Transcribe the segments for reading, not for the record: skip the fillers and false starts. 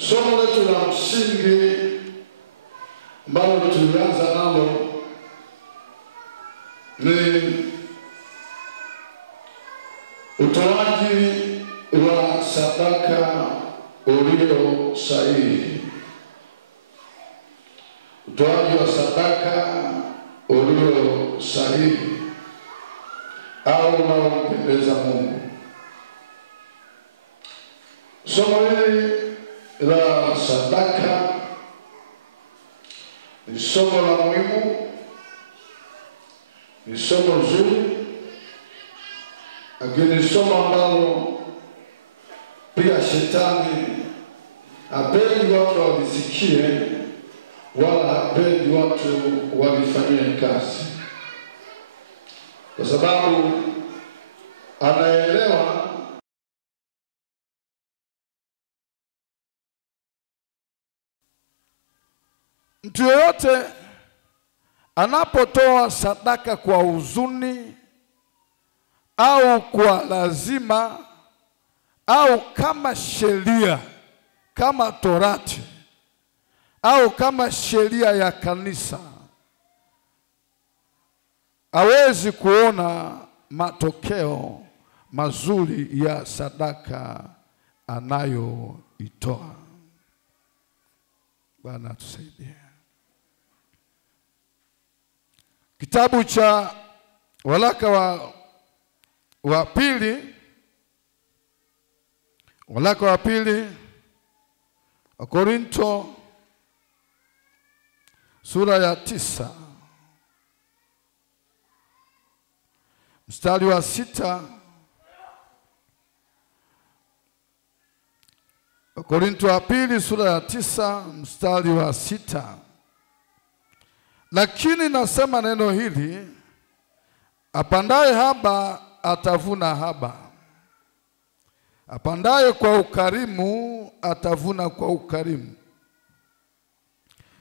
Somo letu la msingi ambalo tulianza nalo ni utoaji wa sadaka ulio sahihi. Utoaji wa sadaka ulio sahihi au unaompendeza Mungu. Somo hili la sadaka ni somo la muhimu, ni somo zuri, lakini somo ambalo pia shetani hapendi watu walisikie wala hapendi watu walifanyie kazi, kwa sababu anaelewa mtu yoyote anapotoa sadaka kwa huzuni au kwa lazima au kama sheria, kama torati au kama sheria ya kanisa, hawezi kuona matokeo mazuri ya sadaka anayoitoa. Bwana tusaidie. Kitabu cha waraka wa pili wa Korinto sura ya 9 mstari wa 6. Korinto wa pili sura ya 9 mstari wa 6. Lakini nasema neno hili, apandaye haba atavuna haba, apandaye kwa ukarimu atavuna kwa ukarimu.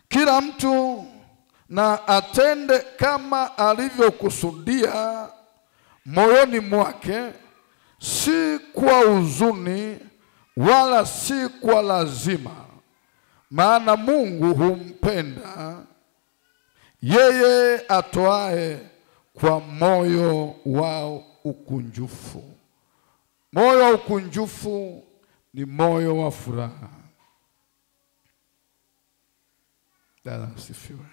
Kila mtu na atende kama alivyokusudia moyoni mwake, si kwa huzuni wala si kwa lazima, maana Mungu humpenda yeye atoae kwa moyo wa ukunjufu. Moyo wa ukunjufu ni moyo wa furaha. Sifiwe.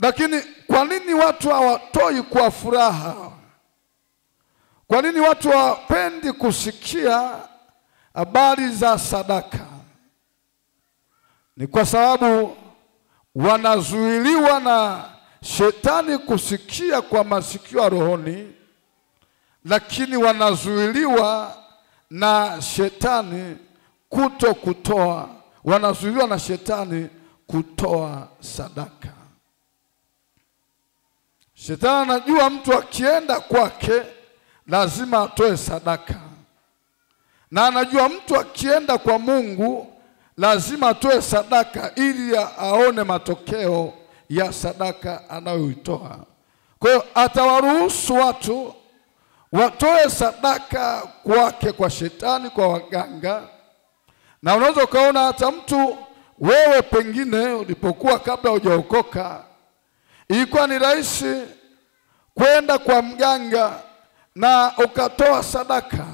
Lakini kwa nini watu hawatoi kwa furaha? Kwa nini watu hawapendi kusikia habari za sadaka? Ni kwa sababu wanazuiliwa na shetani kusikia kwa masikio ya rohoni, lakini wanazuiliwa na shetani wanazuiliwa na shetani kutoa sadaka. Shetani anajua mtu akienda kwake lazima atoe sadaka, na anajua mtu akienda kwa Mungu lazima atoe sadaka ili aone matokeo ya sadaka anayoitoa. Kwa hiyo atawaruhusu watu watoe sadaka kwake, kwa shetani, kwa waganga. Na unaweza ukaona hata mtu, wewe pengine ulipokuwa kabla hujaokoka, ilikuwa ni rahisi kwenda kwa mganga na ukatoa sadaka,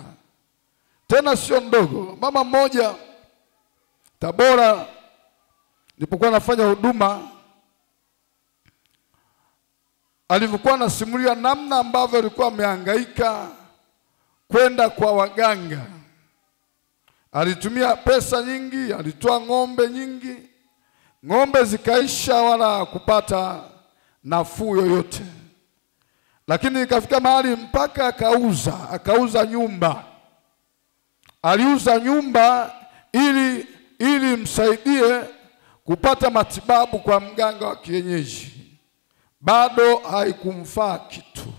tena sio ndogo. Mama mmoja Tabora, nilipokuwa nafanya huduma, alivyokuwa nasimulia namna ambavyo alikuwa amehangaika kwenda kwa waganga. Alitumia pesa nyingi, alitoa ng'ombe nyingi, ng'ombe zikaisha wala kupata nafuu yoyote. Lakini ikafika mahali mpaka akauza nyumba. Aliuza nyumba ili msaidie kupata matibabu kwa mganga wa kienyeji. Bado haikumfaa kitu.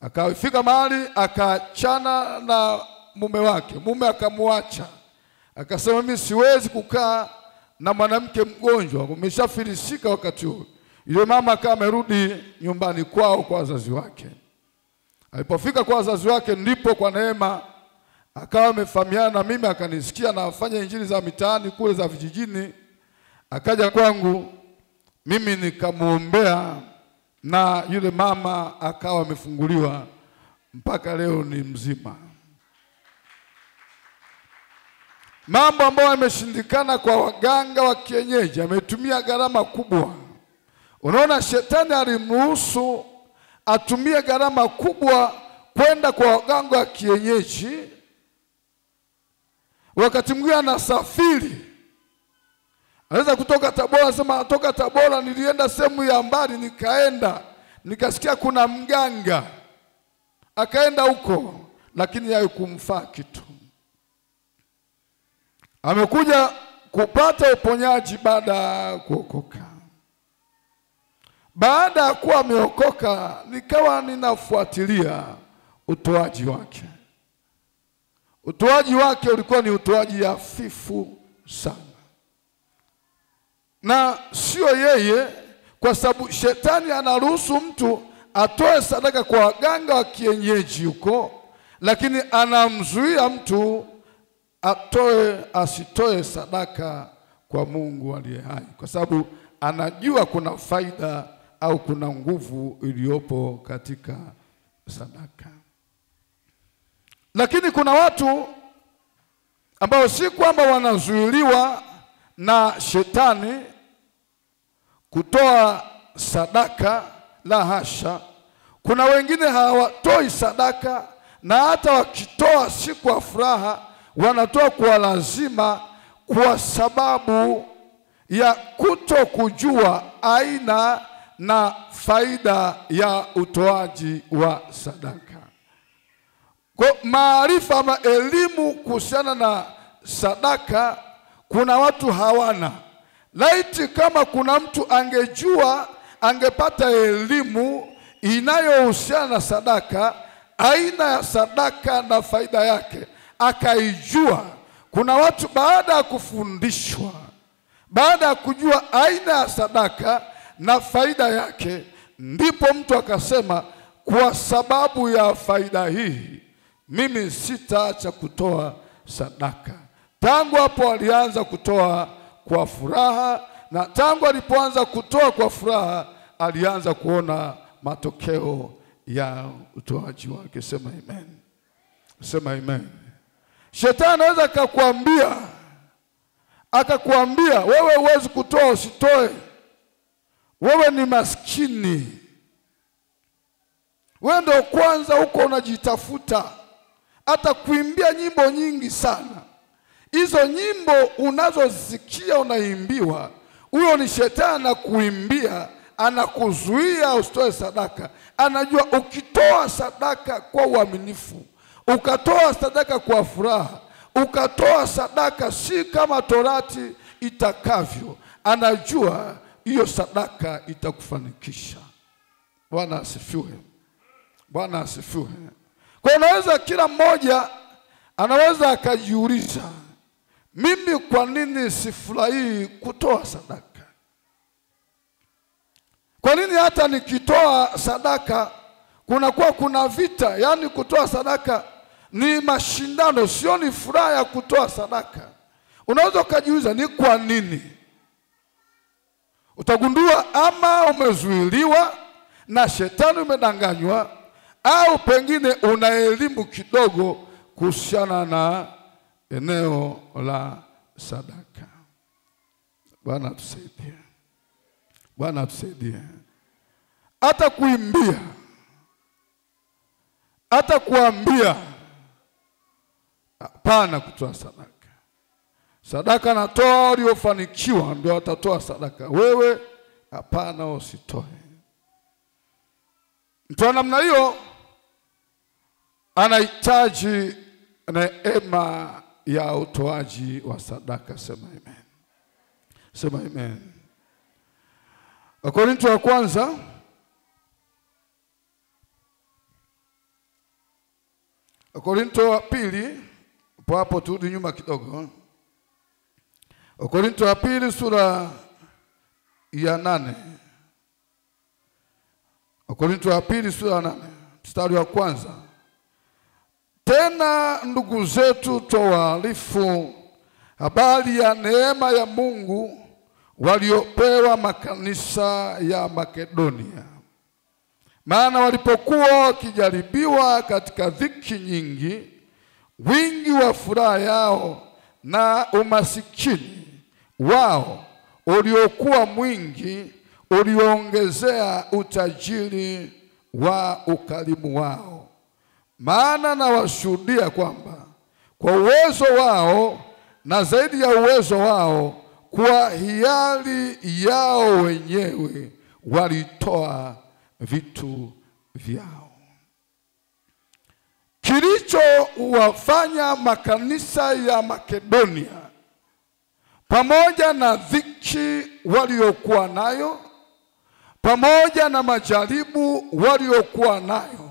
Akafika mahali akaachana na mume wake. Mume akamwacha. Akasema, mimi siwezi kukaa na mwanamke mgonjwa, umeshafilisika wakati huo. Yule mama kama amerudi nyumbani kwao kwa wazazi wake. Alipofika kwa wazazi wake, ndipo kwa neema akawa amefahamiana na mimi, akanisikia nafanya injili za mitaani kule za vijijini, akaja kwangu, mimi nikamuombea na yule mama akawa amefunguliwa, mpaka leo ni mzima. Mambo ambayo yameshindikana kwa waganga wa kienyeji, ametumia gharama kubwa. Unaona, shetani alimruhusu atumie gharama kubwa kwenda kwa waganga wa kienyeji. Wakati mwingine anasafiri, anaweza kutoka Tabora, sema natoka Tabora, nilienda sehemu ya mbali, nikaenda nikasikia kuna mganga, akaenda huko, lakini haikumfaa kitu. Amekuja kupata uponyaji baada ya kuokoka. Baada ya kuwa ameokoka, nikawa ninafuatilia utoaji wake. Utoaji wake ulikuwa ni utoaji hafifu sana. Na sio yeye, kwa sababu shetani anaruhusu mtu atoe sadaka kwa waganga wa kienyeji huko, lakini anamzuia mtu asitoe sadaka kwa Mungu aliye hai, kwa sababu anajua kuna faida au kuna nguvu iliyopo katika sadaka. Lakini kuna watu ambao si kwamba wanazuiliwa na shetani kutoa sadaka, la hasha. Kuna wengine hawatoi sadaka, na hata wakitoa si kwa furaha, wanatoa kwa lazima, kwa sababu ya kuto kujua aina na faida ya utoaji wa sadaka. Kwa maarifa ama elimu kuhusiana na sadaka, kuna watu hawana. Laiti kama kuna mtu angejua, angepata elimu inayohusiana na sadaka, aina ya sadaka na faida yake, akaijua. Kuna watu baada ya kufundishwa, baada ya kujua aina ya sadaka na faida yake, ndipo mtu akasema, kwa sababu ya faida hii mimi sitaacha kutoa sadaka. Tangu hapo alianza kutoa kwa furaha, na tangu alipoanza kutoa kwa furaha, alianza kuona matokeo ya utoaji wake. Sema amen. Sema amen. Shetani anaweza akakwambia wewe huwezi kutoa, usitoe, wewe ni maskini, wewe ndio kwanza huko unajitafuta. Hata kuimbia nyimbo nyingi sana, hizo nyimbo unazosikia unaimbiwa, huyo ni shetani na kuimbia, anakuzuia usitoe sadaka. Anajua ukitoa sadaka kwa uaminifu, ukatoa sadaka kwa furaha, ukatoa sadaka si kama Torati itakavyo, anajua hiyo sadaka itakufanikisha. Bwana asifiwe. Bwana asifiwe. Kwa unaweza, kila mmoja anaweza akajiuliza, mimi kwa nini sifurahii kutoa sadaka? Kwa nini hata nikitoa sadaka kuna vita? Yaani kutoa sadaka ni mashindano, sio ni furaha ya kutoa sadaka. Unaweza ukajiuliza ni kwa nini? Utagundua ama umezuiliwa na shetani, umedanganywa, au pengine una elimu kidogo kuhusiana na eneo la sadaka. Bwana tusaidie. Bwana tusaidie. Hata kuimbia, hata kuambia hapana kutoa sadaka. Sadaka natoa waliofanikiwa ndio watatoa sadaka. Wewe hapana, usitoe. Mtu wa namna hiyo anahitaji neema ya utoaji wa sadaka. Sema amen. Sema amen. Wakorintho wa kwanza Wakorintho wa pili, hapo turudi nyuma kidogo. Wakorintho wa pili sura ya 8. Wakorintho wa pili sura ya 8 mstari wa kwanza. Tena ndugu zetu twawaarifu habari ya neema ya Mungu waliopewa makanisa ya Makedonia. Maana walipokuwa wakijaribiwa katika dhiki nyingi, wingi wa furaha yao na umasikini wao uliokuwa mwingi uliongezea utajiri wa ukarimu wao. Maana nawashuhudia kwamba kwa uwezo wao na zaidi ya uwezo wao, kwa hiari yao wenyewe walitoa vitu vyao. Kilichowafanya makanisa ya Makedonia, pamoja na dhiki waliokuwa nayo, pamoja na majaribu waliokuwa nayo,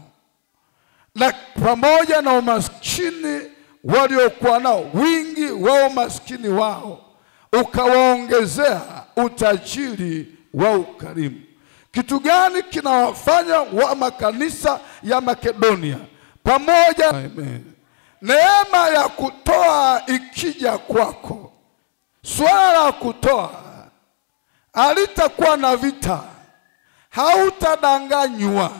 na pamoja na umaskini waliokuwa nao, wingi wa umaskini wao ukawaongezea utajiri wa ukarimu. Kitu gani kinawafanya wa makanisa ya Makedonia pamoja? Amen. Neema ya kutoa ikija kwako, swala la kutoa halitakuwa na vita. Hautadanganywa,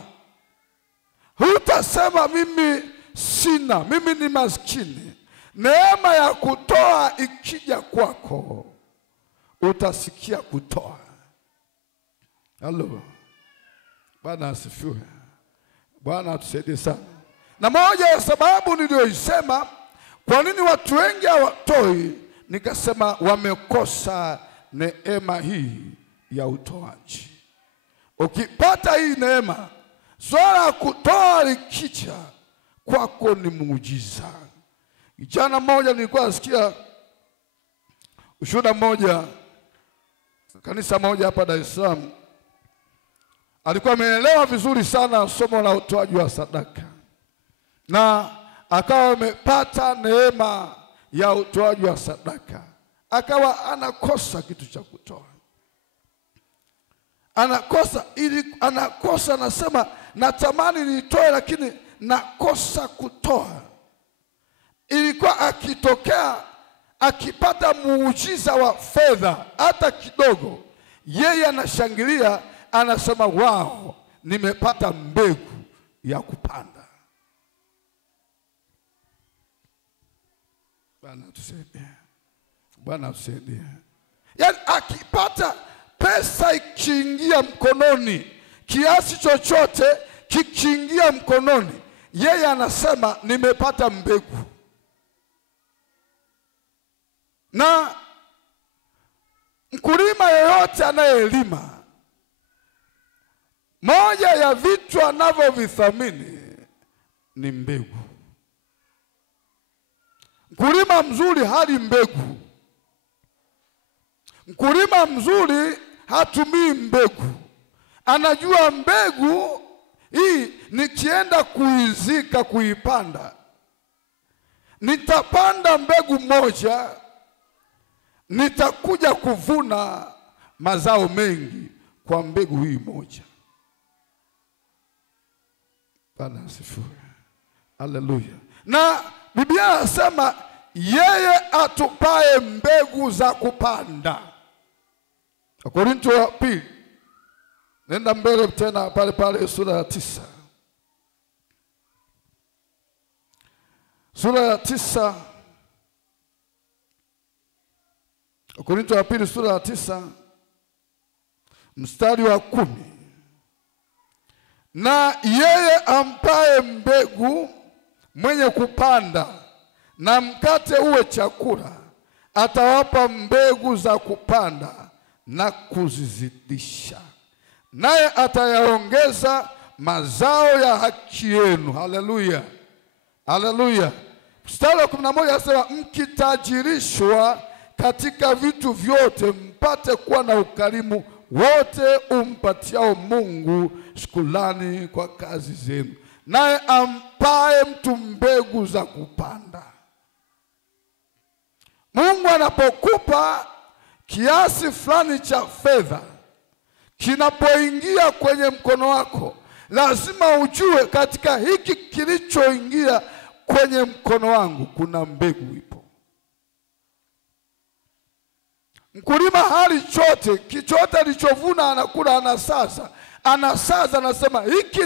hutasema mimi sina, mimi ni maskini. Neema ya kutoa ikija kwako, utasikia kutoa. Halo, Bwana asifiwe. Bwana atusaidie sana. Na moja ya sababu niliyoisema kwa nini watu wengi hawatoi, nikasema wamekosa neema hii ya utoaji. Ukipata hii neema, swala la kutoa likija kwako ni muujiza. Jana mmoja nilikuwa nasikia ushuhuda mmoja, kanisa moja hapa Dar es Salaam. Alikuwa ameelewa vizuri sana somo la utoaji wa sadaka, na akawa amepata neema ya utoaji wa sadaka, akawa anakosa kitu cha kutoa. Anakosa anasema natamani nitoe lakini nakosa kutoa. Ilikuwa akitokea akipata muujiza wa fedha hata kidogo, yeye anashangilia, anasema wao, nimepata mbegu ya kupanda. Bwana tusaidie. Bwana tusaidie. Yaani akipata pesa ikiingia mkononi, kiasi chochote kikiingia mkononi, yeye anasema nimepata mbegu. Na mkulima yeyote anayelima, moja ya vitu anavyovithamini ni mbegu. Mkulima mzuri hali mbegu. Mkulima mzuri hatumii mbegu. Anajua mbegu hii nikienda kuizika, kuipanda, nitapanda mbegu moja, nitakuja kuvuna mazao mengi kwa mbegu hii moja. Bwana asifiwe. Haleluya. Na Biblia inasema yeye atupae mbegu za kupanda. Wakorintho wa pili, nenda mbele tena pale sura ya 9. Sura ya 9. Wakorintho wa pili sura ya 9 mstari wa 10. Na yeye ampae mbegu mwenye kupanda na mkate uwe chakula, atawapa mbegu za kupanda na kuzizidisha, naye atayaongeza mazao ya haki yenu. Haleluya. Haleluya. Mstari wa 11 anasema mkitajirishwa katika vitu vyote, mpate kuwa na ukarimu wote umpatiao Mungu, shukrani kwa kazi zenu. Naye ampae mtu mbegu za kupanda. Mungu anapokupa kiasi fulani cha fedha, kinapoingia kwenye mkono wako, lazima ujue katika hiki kilichoingia kwenye mkono wangu kuna mbegu ipo. Mkulima hali chote, kichote alichovuna anakula, anasaza, anasema hiki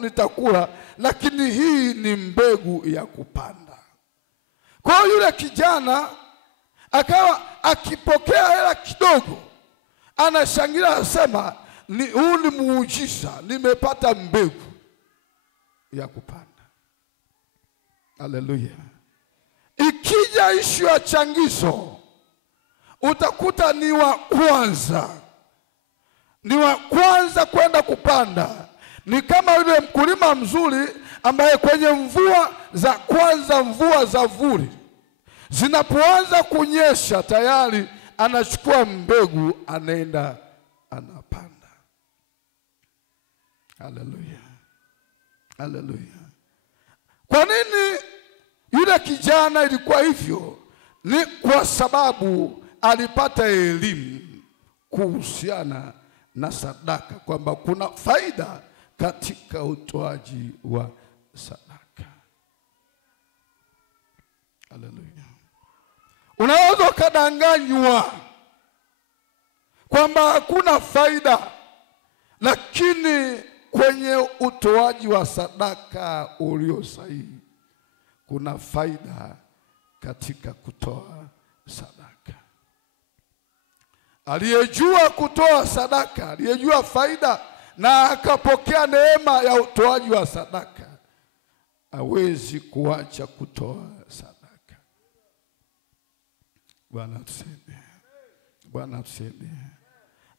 nitakula, lakini hii ni mbegu ya kupanda. Kwa hiyo yule kijana akawa akipokea hela kidogo, anashangilia, anasema huu ni muujiza, nimepata mbegu ya kupanda. Haleluya. Ikija ishu ya changizo, utakuta ni wa kwanza kwenda kupanda. Ni kama yule mkulima mzuri ambaye kwenye mvua za kwanza, mvua za vuli zinapoanza kunyesha, tayari anachukua mbegu, anaenda anapanda. Haleluya. Haleluya. Kwa nini yule kijana ilikuwa hivyo? Ni kwa sababu alipata elimu kuhusiana na sadaka, kwamba kuna faida katika utoaji wa sadaka. Haleluya. Unaweza kadanganywa kwamba hakuna faida, lakini kwenye utoaji wa sadaka ulio sahihi kuna faida katika kutoa sadaka. Aliyejua kutoa sadaka, aliyejua faida na akapokea neema ya utoaji wa sadaka, hawezi kuacha kutoa sadaka. Bwana tusaidie. Bwana tusaidie.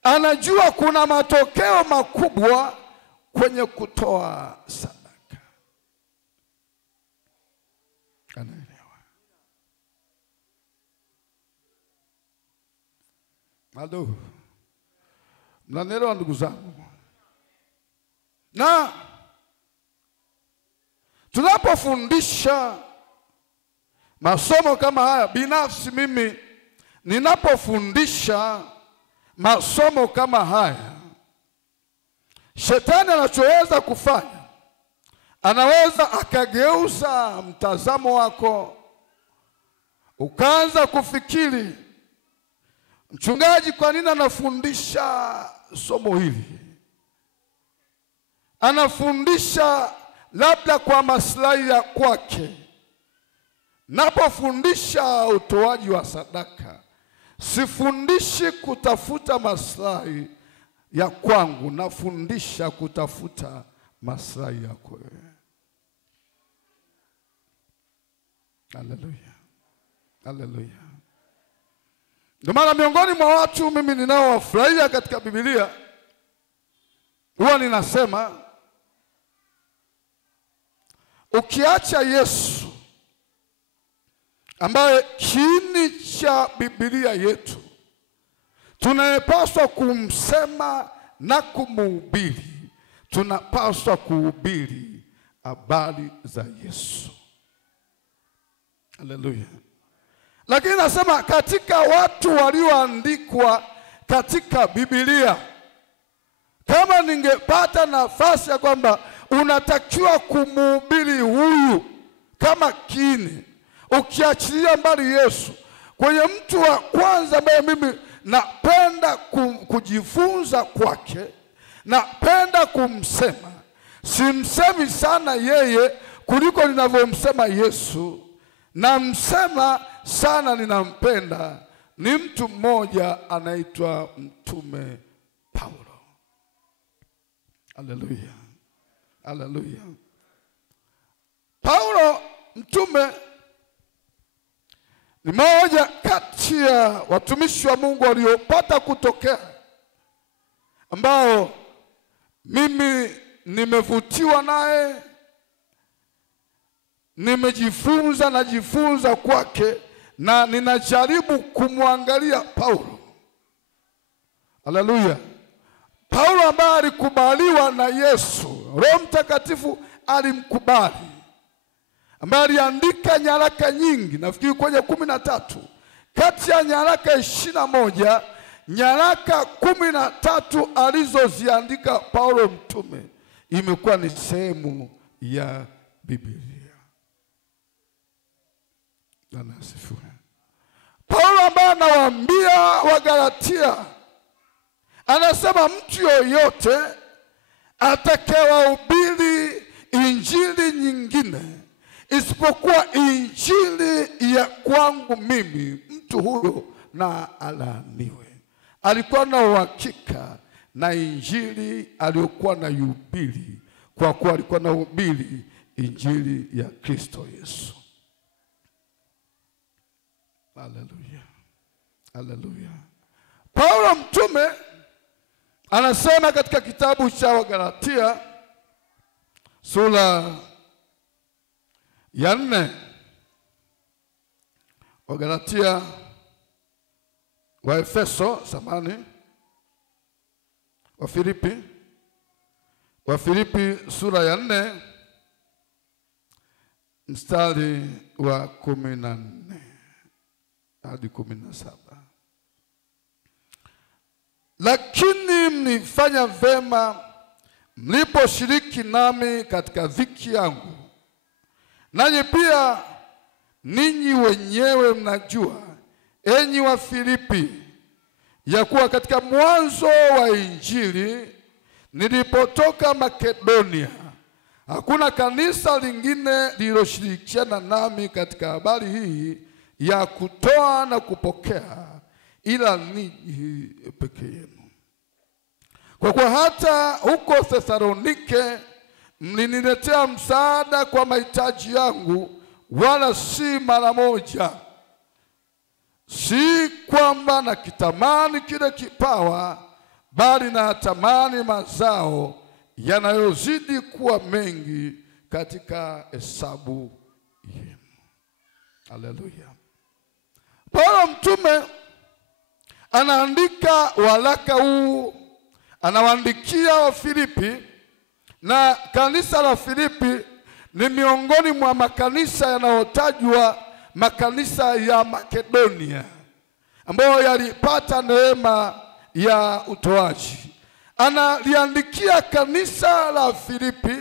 Anajua kuna matokeo makubwa kwenye kutoa sadaka. Anaelewa. Halo. Mnanielewa ndugu zangu? Na tunapofundisha masomo kama haya, binafsi mimi ninapofundisha masomo kama haya, shetani anachoweza kufanya, anaweza akageuza mtazamo wako, ukaanza kufikiri, mchungaji kwa nini anafundisha somo hili? Anafundisha labda kwa maslahi ya kwake. Napofundisha utoaji wa sadaka, sifundishi kutafuta maslahi ya kwangu, nafundisha kutafuta maslahi yako wewe. Haleluya. Haleluya. Ndio maana miongoni mwa watu mimi ninaowafurahia katika Biblia, huwa ninasema ukiacha Yesu ambaye kiini cha Biblia yetu tunayepaswa kumsema na kumhubiri, tunapaswa kuhubiri habari za Yesu. Haleluya. Lakini nasema katika watu walioandikwa katika Biblia, kama ningepata nafasi ya kwamba unatakiwa kumhubiri huyu kama kiini, ukiachilia mbali Yesu, kwenye mtu wa kwanza ambaye mimi napenda kujifunza kwake, napenda kumsema, simsemi sana yeye kuliko ninavyomsema Yesu, namsema sana, ninampenda, ni mtu mmoja anaitwa Mtume Paulo. Haleluya. Haleluya. Paulo mtume ni mmoja kati ya watumishi wa Mungu waliopata kutokea, ambao mimi nimevutiwa naye, najifunza kwake, na ninajaribu kumwangalia Paulo. Haleluya. Paulo ambaye alikubaliwa na Yesu, Roho Mtakatifu alimkubali, ambaye aliandika nyaraka nyingi, nafikiri kwenye 13. Kati ya nyaraka 21, nyaraka 13 alizoziandika Paulo mtume imekuwa ni sehemu ya Biblia. Bwana asifiwe. Paulo ambaye anawaambia Wagalatia, anasema mtu yoyote atakayehubiri injili nyingine isipokuwa injili ya kwangu mimi, mtu huyo na alaaniwe. Alikuwa na uhakika na injili aliyokuwa na hubiri, kwa kuwa alikuwa na hubiri injili ya Kristo Yesu. Haleluya, haleluya. Paulo mtume anasema katika kitabu cha Wagalatia sura ya 4, Wagalatia wa Efeso samani wa Filipi sura ya 4 mstari wa 14 hadi 17. Lakini mlifanya vema mliposhiriki nami katika dhiki yangu. Nanyi pia ninyi wenyewe mnajua, enyi wa Filipi, ya kuwa katika mwanzo wa injili nilipotoka Makedonia, hakuna kanisa lingine lililoshirikiana nami katika habari hii ya kutoa na kupokea, ila ninyi peke yenu. Kwa kuwa hata huko Thesalonike mliniletea msaada kwa mahitaji yangu, wala si mara moja. Si kwamba nakitamani kile kipawa, bali natamani mazao yanayozidi kuwa mengi katika hesabu yenu. Haleluya. Paulo mtume anaandika waraka huu, anawaandikia Wafilipi, na kanisa la Filipi ni miongoni mwa makanisa yanayotajwa makanisa ya Makedonia ambayo yalipata neema ya utoaji. Analiandikia kanisa la Filipi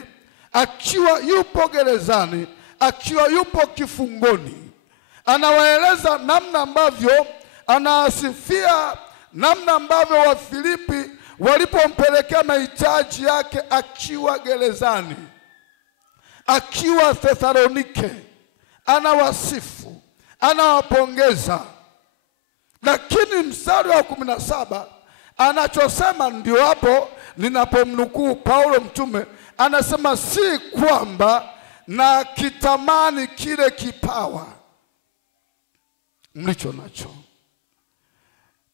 akiwa yupo gerezani, akiwa yupo kifungoni. Anawaeleza namna ambavyo, anasifia namna ambavyo Wafilipi walipompelekea mahitaji yake akiwa gerezani, akiwa Thesalonike. Anawasifu, anawapongeza. Lakini mstari wa 17 anachosema ndio hapo ninapomnukuu Paulo mtume, anasema si kwamba na kitamani kile kipawa mlicho nacho.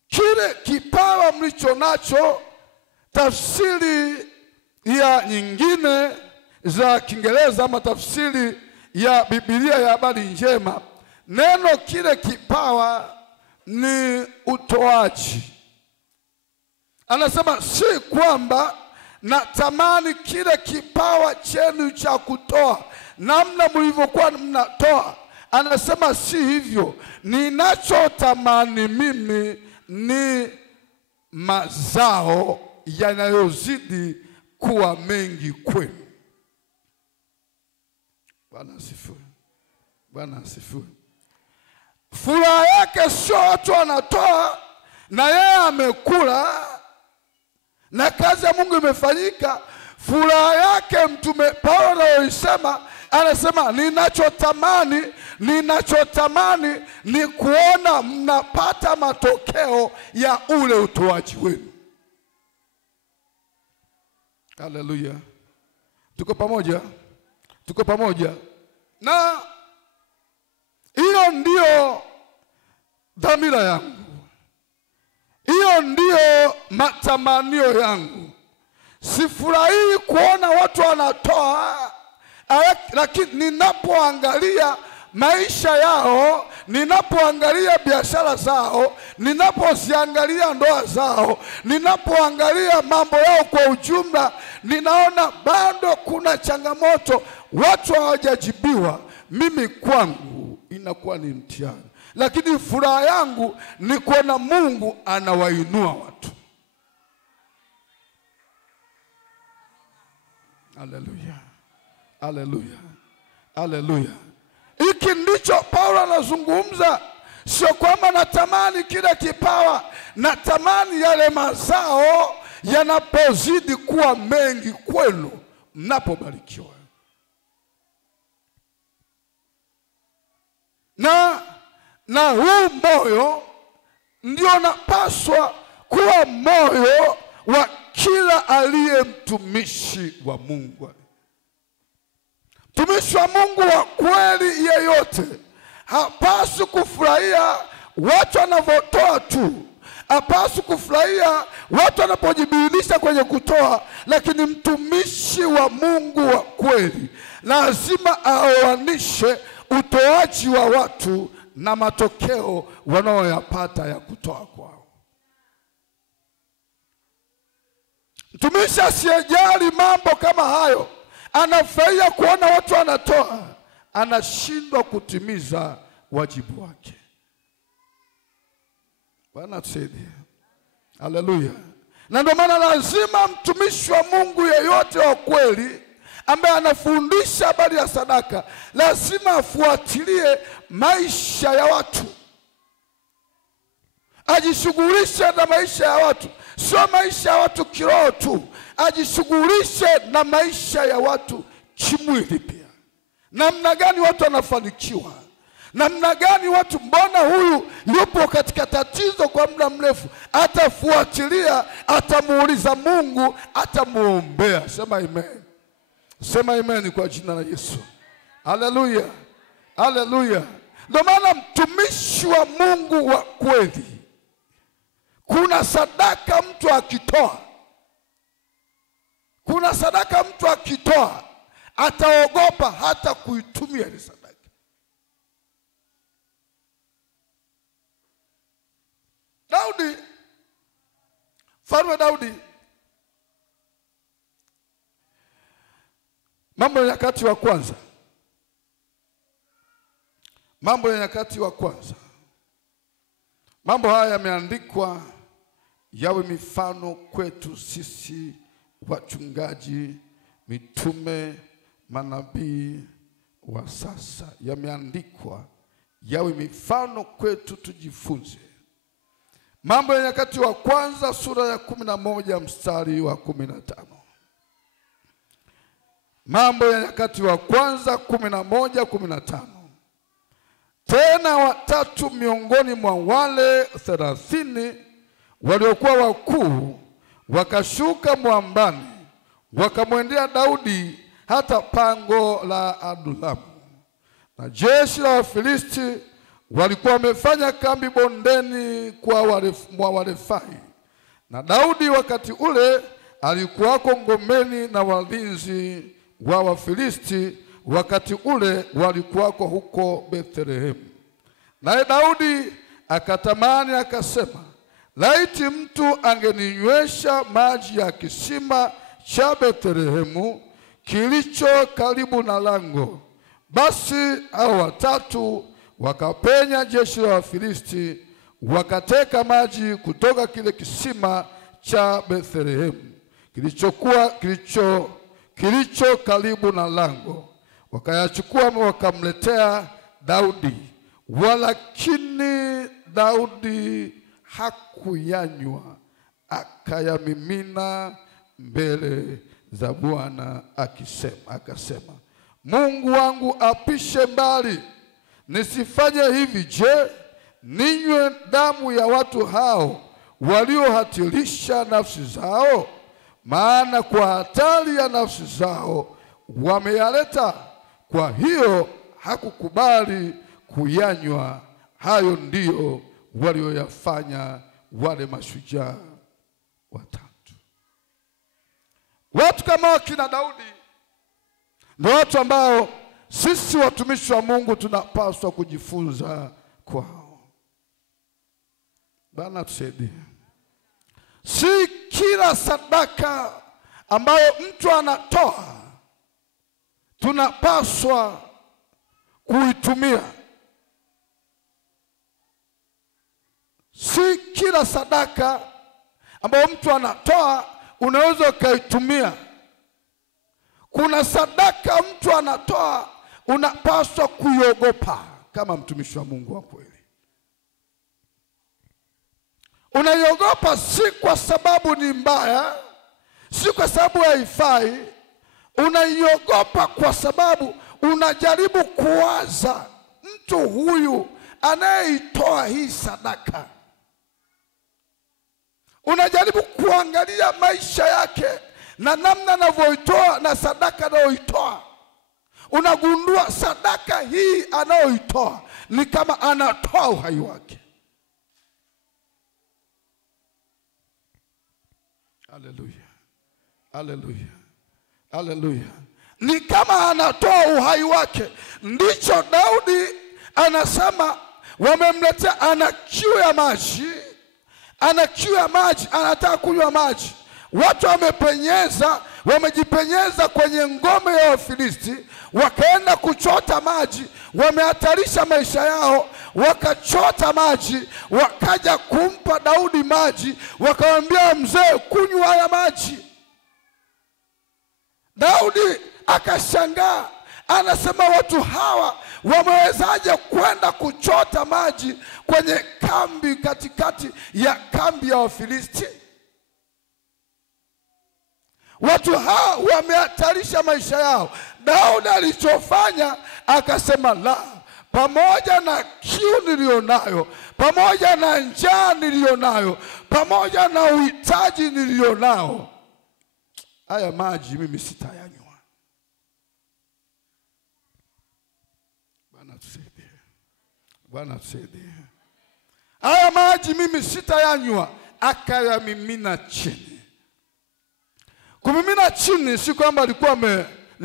Kile kipawa mlicho nacho, tafsiri ya nyingine za Kiingereza ama tafsiri ya Biblia ya habari njema, neno kile kipawa ni utoaji. Anasema si kwamba natamani kile kipawa chenu cha kutoa, namna mlivyokuwa mnatoa. Anasema si hivyo, ninachotamani mimi ni mazao yanayozidi kuwa mengi kwenu. Bwana asifiwe. Bwana asifiwe. Furaha yake sio watu wanatoa na yeye amekula na kazi ya Mungu imefanyika. Furaha yake mtume Paulo alisema, anasema ninachotamani ni kuona mnapata matokeo ya ule utoaji wenu. Haleluya. Tuko pamoja? Tuko pamoja? Na hiyo ndio dhamira yangu, hiyo ndio matamanio yangu. Sifurahii kuona watu wanatoa, lakini ninapoangalia maisha yao, ninapoangalia biashara zao, ninapoziangalia ndoa zao, ninapoangalia mambo yao kwa ujumla, ninaona bado kuna changamoto, watu hawajajibiwa. Mimi kwangu inakuwa ni mtihani, lakini furaha yangu ni kuona Mungu anawainua watu. Haleluya, haleluya, haleluya. Hiki ndicho Paulo anazungumza. Sio kwamba natamani kila kipawa, natamani yale mazao yanapozidi kuwa mengi kwenu mnapobarikiwa. Na huu moyo ndio napaswa kuwa moyo wa kila aliye mtumishi wa Mungu. Mtumishi wa Mungu wa kweli yeyote hapaswi kufurahia watu wanavyotoa tu, hapaswi kufurahia watu wanapojibidiisha kwenye kutoa, lakini mtumishi wa Mungu wa kweli lazima aoanishe utoaji wa watu na matokeo wanaoyapata ya kutoa kwao. Mtumishi asiyejali mambo kama hayo, anafurahia kuona watu wanatoa, anashindwa kutimiza wajibu wake. Bwana tusaidie. Haleluya. Na ndio maana lazima mtumishi wa Mungu yeyote wa kweli ambaye anafundisha habari ya sadaka lazima afuatilie maisha ya watu, ajishughulishe na maisha ya watu. Sio maisha ya watu kiroho tu, ajishughulishe na maisha ya watu kimwili pia. Namna gani watu wanafanikiwa, namna gani watu, mbona huyu yupo katika tatizo kwa muda mrefu, atafuatilia, atamuuliza Mungu, atamuombea. Sema amen. Sema amen kwa jina la Yesu. Haleluya. Haleluya. Ndio maana mtumishi wa Mungu wa kweli, kuna sadaka mtu akitoa, kuna sadaka mtu akitoa ataogopa hata kuitumia ile sadaka. Daudi, Mfalme Daudi, Mambo ya Nyakati wa kwanza, Mambo ya Nyakati wa kwanza. Mambo haya yameandikwa yawe mifano kwetu sisi wachungaji, mitume, manabii wa sasa. Yameandikwa yawe mifano kwetu tujifunze. Mambo ya Nyakati wa kwanza sura ya 11 mstari wa 15. Mambo ya Nyakati wa kwanza 11:15. Tena watatu miongoni mwa wale 30 waliokuwa wakuu wakashuka mwambani, wakamwendea Daudi hata pango la Adulamu. Na jeshi la Wafilisti walikuwa wamefanya kambi bondeni mwa Warefai. Na Daudi wakati ule alikuwako ngomeni, na walinzi wa Wafilisti wakati ule walikuwako huko Bethlehemu. Naye Daudi akatamani akasema, laiti mtu angeninywesha maji ya kisima cha Bethlehemu kilicho karibu na lango. Basi hao watatu wakapenya jeshi la Wafilisti, wakateka maji kutoka kile kisima cha Bethlehemu kilicho karibu na lango, wakayachukua wakamletea Daudi. Walakini Daudi hakuyanywa, akayamimina mbele za Bwana akasema, Mungu wangu apishe mbali, nisifanye hivi. Je, ninywe damu ya watu hao waliohatarisha nafsi zao? Maana kwa hatari ya nafsi zao wameyaleta. Kwa hiyo hakukubali kuyanywa. Hayo ndiyo walioyafanya wale mashujaa watatu. Watu kama wakina Daudi ndio watu ambao sisi watumishi wa Mungu tunapaswa kujifunza kwao. Bwana tusaidie. Si kila sadaka ambayo mtu anatoa tunapaswa kuitumia. Si kila sadaka ambayo mtu anatoa unaweza ukaitumia. Kuna sadaka mtu anatoa unapaswa kuiogopa kama mtumishi wa Mungu wa kweli. Unaiogopa si kwa sababu ni mbaya, si kwa sababu haifai. Unaiogopa kwa sababu unajaribu kuwaza mtu huyu anayeitoa hii sadaka. Unajaribu kuangalia maisha yake na namna anavyoitoa na sadaka anayoitoa. Unagundua sadaka hii anayoitoa ni kama anatoa uhai wake. Haleluya. Haleluya. Haleluya. Ni kama anatoa uhai wake. Ndicho Daudi anasema wamemletea, ana kiu ya maji. Ana kiu ya maji, anataka kunywa maji. Watu wamejipenyeza kwenye ngome ya Wafilisti, wakaenda kuchota maji, wamehatarisha maisha yao, wakachota maji, wakaja kumpa Daudi maji, wakamwambia mzee, kunywa haya maji. Daudi akashangaa, anasema watu hawa wamewezaje kwenda kuchota maji kwenye kambi, katikati ya kambi ya Wafilisti? Watu hawa wamehatarisha maisha yao. Daudi alichofanya akasema, la, pamoja na kiu nilionayo, pamoja na njaa nilionayo, pamoja na uhitaji nilionao, haya maji mimi sitayanywa. Bwana tusaidie. Bwana tusaidie. Haya maji mimi sitayanywa. Akayamimina chini. Kumimina chini si kwamba alikuwa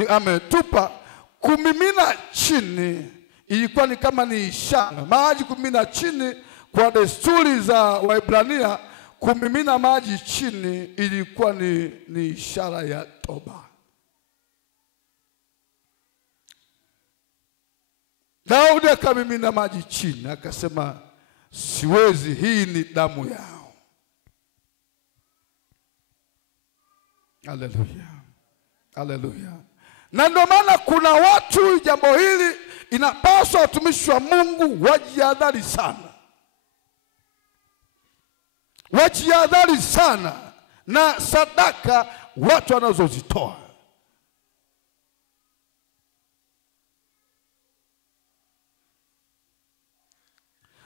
ametupa. Kumimina chini ilikuwa ni kama ni ishara. Maji kumimina chini kwa desturi za Waebrania, kumimina maji chini ilikuwa ni ishara ya toba. Daudi akamimina maji chini, akasema, siwezi, hii ni damu yao. Haleluya. Haleluya. Na ndio maana kuna watu, jambo hili inapaswa watumishi wa Mungu wajihadhari sana. Wajihadhari sana na sadaka watu wanazozitoa.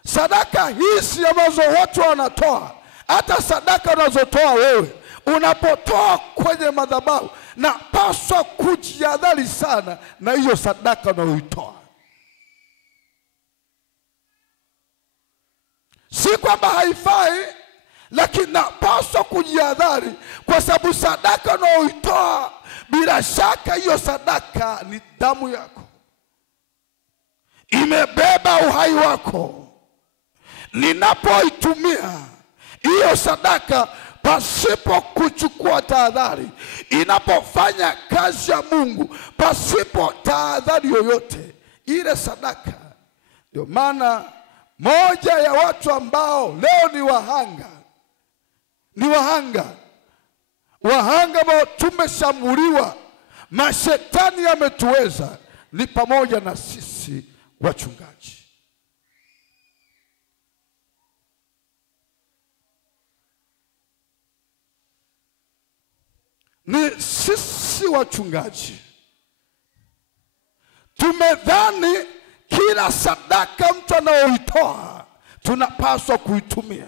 Sadaka hizi ambazo watu wanatoa, hata sadaka unazotoa wewe, unapotoa kwenye madhabahu, na paswa kujihadhari sana na hiyo sadaka unayoitoa. Si kwamba haifai, lakini napaswa kujihadhari, kwa sababu sadaka unayoitoa, bila shaka hiyo sadaka ni damu yako, imebeba uhai wako. Ninapoitumia hiyo sadaka pasipo kuchukua tahadhari, inapofanya kazi ya Mungu pasipo tahadhari yoyote, ile sadaka. Ndio maana moja ya watu ambao leo ni wahanga ambao tumeshambuliwa, mashetani yametuweza, ni pamoja na sisi wachungaji. Ni sisi wachungaji tumedhani kila sadaka mtu anayoitoa tunapaswa kuitumia,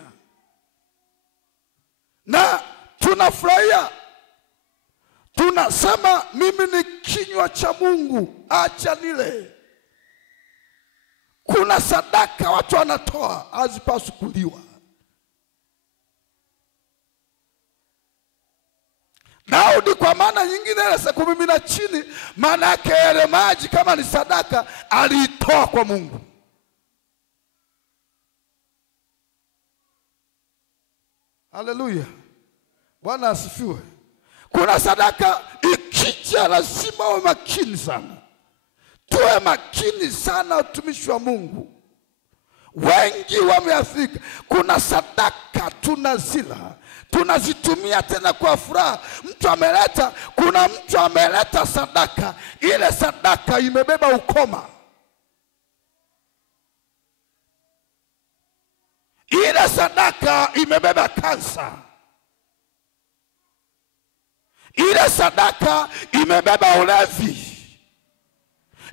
na tunafurahia, tunasema mimi ni kinywa cha Mungu, acha nile. Kuna sadaka watu wanatoa hazipaswi kuliwa. Daudi kwa maana nyingine ile kumimina chini, maana yake yale maji kama ni sadaka aliitoa kwa Mungu. Haleluya. Bwana asifiwe. Kuna sadaka ikija lazima uwe makini sana. Tuwe makini sana utumishi wa Mungu. wengi wameathirika. Kuna sadaka tunazila, tunazitumia tena kwa furaha. Kuna mtu ameleta sadaka, ile sadaka imebeba ukoma, ile sadaka imebeba kansa, ile sadaka imebeba ulevi,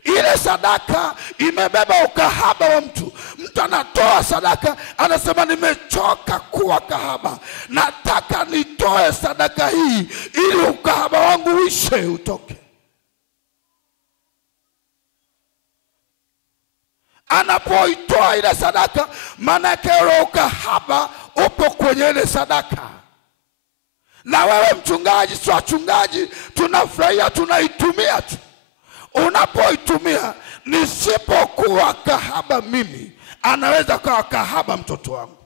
ile sadaka imebeba ukahaba wa mtu. Mtu anatoa sadaka, anasema nimechoka kuwa kahaba, nataka nitoe sadaka hii ili ukahaba wangu uishe, utoke. Anapoitoa ile sadaka, maana yake ukahaba upo kwenye ile sadaka. Na wewe mchungaji, sio wachungaji, tunafurahia, tunaitumia tu. Unapoitumia, nisipokuwa kahaba mimi, anaweza kuwa kahaba mtoto wangu.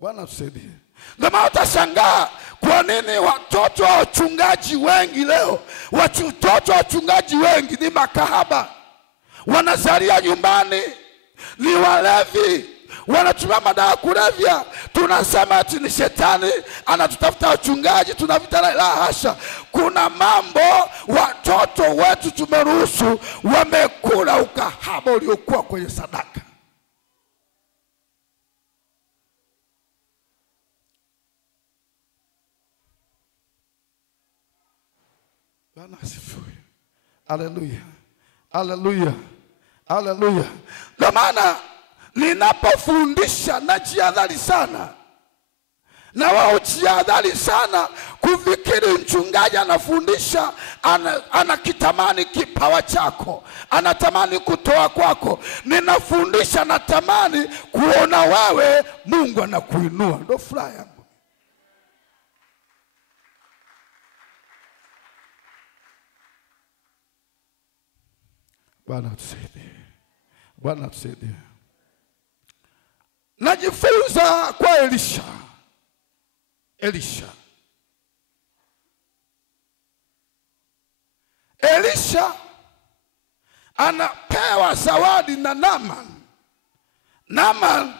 Bwana tusaidie. Ndio utashangaa kwa nini watoto wa wachungaji wengi leo, watoto wa wachungaji wengi ni makahaba. Wanazalia nyumbani, ni walevi, wanatumia madawa kulevya. Tunasema ati ni shetani anatutafuta wachungaji, tunavita. La hasha. Kuna mambo watoto wetu tumeruhusu, wamekula ukahaba uliokuwa kwenye sadaka. Bwana asifiwe. Haleluya. Haleluya. Haleluya. Kwa maana ninapofundisha najihadhari sana, na wao jihadhari sana kufikiri mchungaji anafundisha anakitamani kipawa chako, anatamani kutoa kwako. Ninafundisha natamani kuona wewe Mungu anakuinua, ndio furaha yangu. Bwana tusaidie. Bwana tusaidie. Najifunza kwa Elisha. Elisha anapewa zawadi na Naaman. Naaman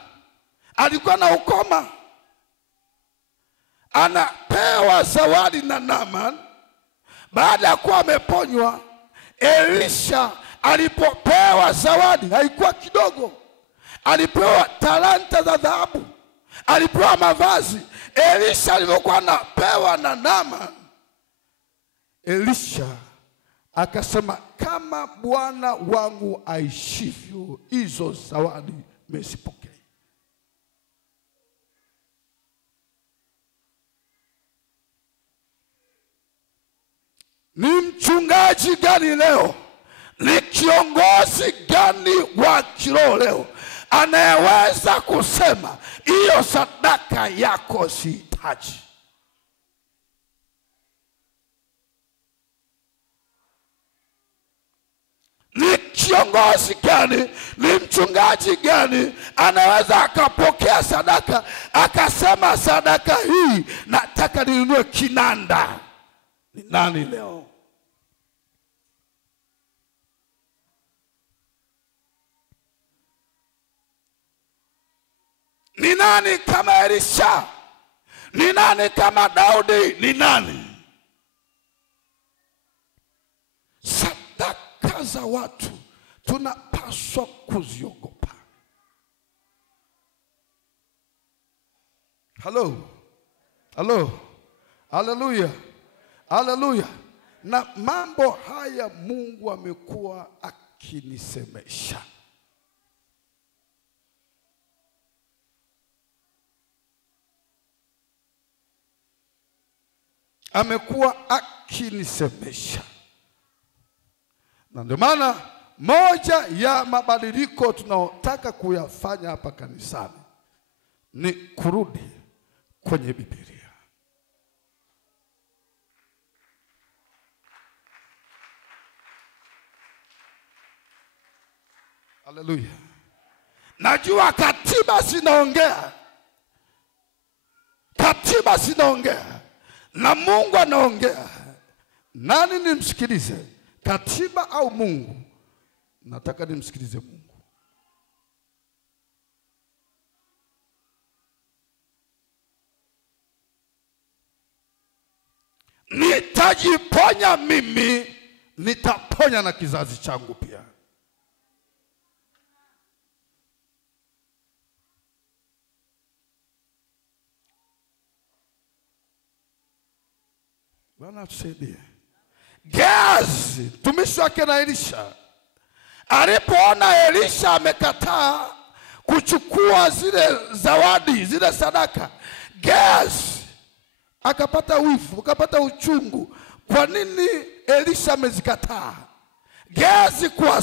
alikuwa na ukoma. Anapewa zawadi na Naaman baada ya kuwa ameponywa. Elisha alipopewa zawadi, haikuwa kidogo. Alipewa talanta za dhahabu, alipewa mavazi. Elisha alivyokuwa anapewa na Naaman, Elisha akasema, kama Bwana wangu aishivyo, hizo zawadi mesipokea. Ni mchungaji gani leo, ni kiongozi gani wa kiroho leo anayeweza kusema hiyo sadaka yako sihitaji? Ni kiongozi gani, ni mchungaji gani anaweza akapokea sadaka akasema sadaka hii nataka ninunue kinanda? Ni nani leo? Ni nani kama Elisha? Ni nani kama Daudi? Ni nani? Sadaka za watu tunapaswa kuziogopa. Halo. Haleluya. Haleluya. Na mambo haya Mungu amekuwa akinisemesha. Amekuwa akinisemesha. Na ndio maana moja ya mabadiliko tunaotaka kuyafanya hapa kanisani ni kurudi kwenye Biblia. Haleluya. Najua katiba zinaongea katiba zinaongea na Mungu anaongea. Nani nimsikilize, katiba au Mungu? Nataka nimsikilize Mungu. Nitajiponya mimi, nitaponya na kizazi changu pia. Bwana tusaidie. Gehazi mtumishi wake na Elisha, alipoona Elisha amekataa kuchukua zile zawadi, zile sadaka, Gehazi akapata wivu, akapata uchungu. Kwa nini Elisha amezikataa? Gehazi kwa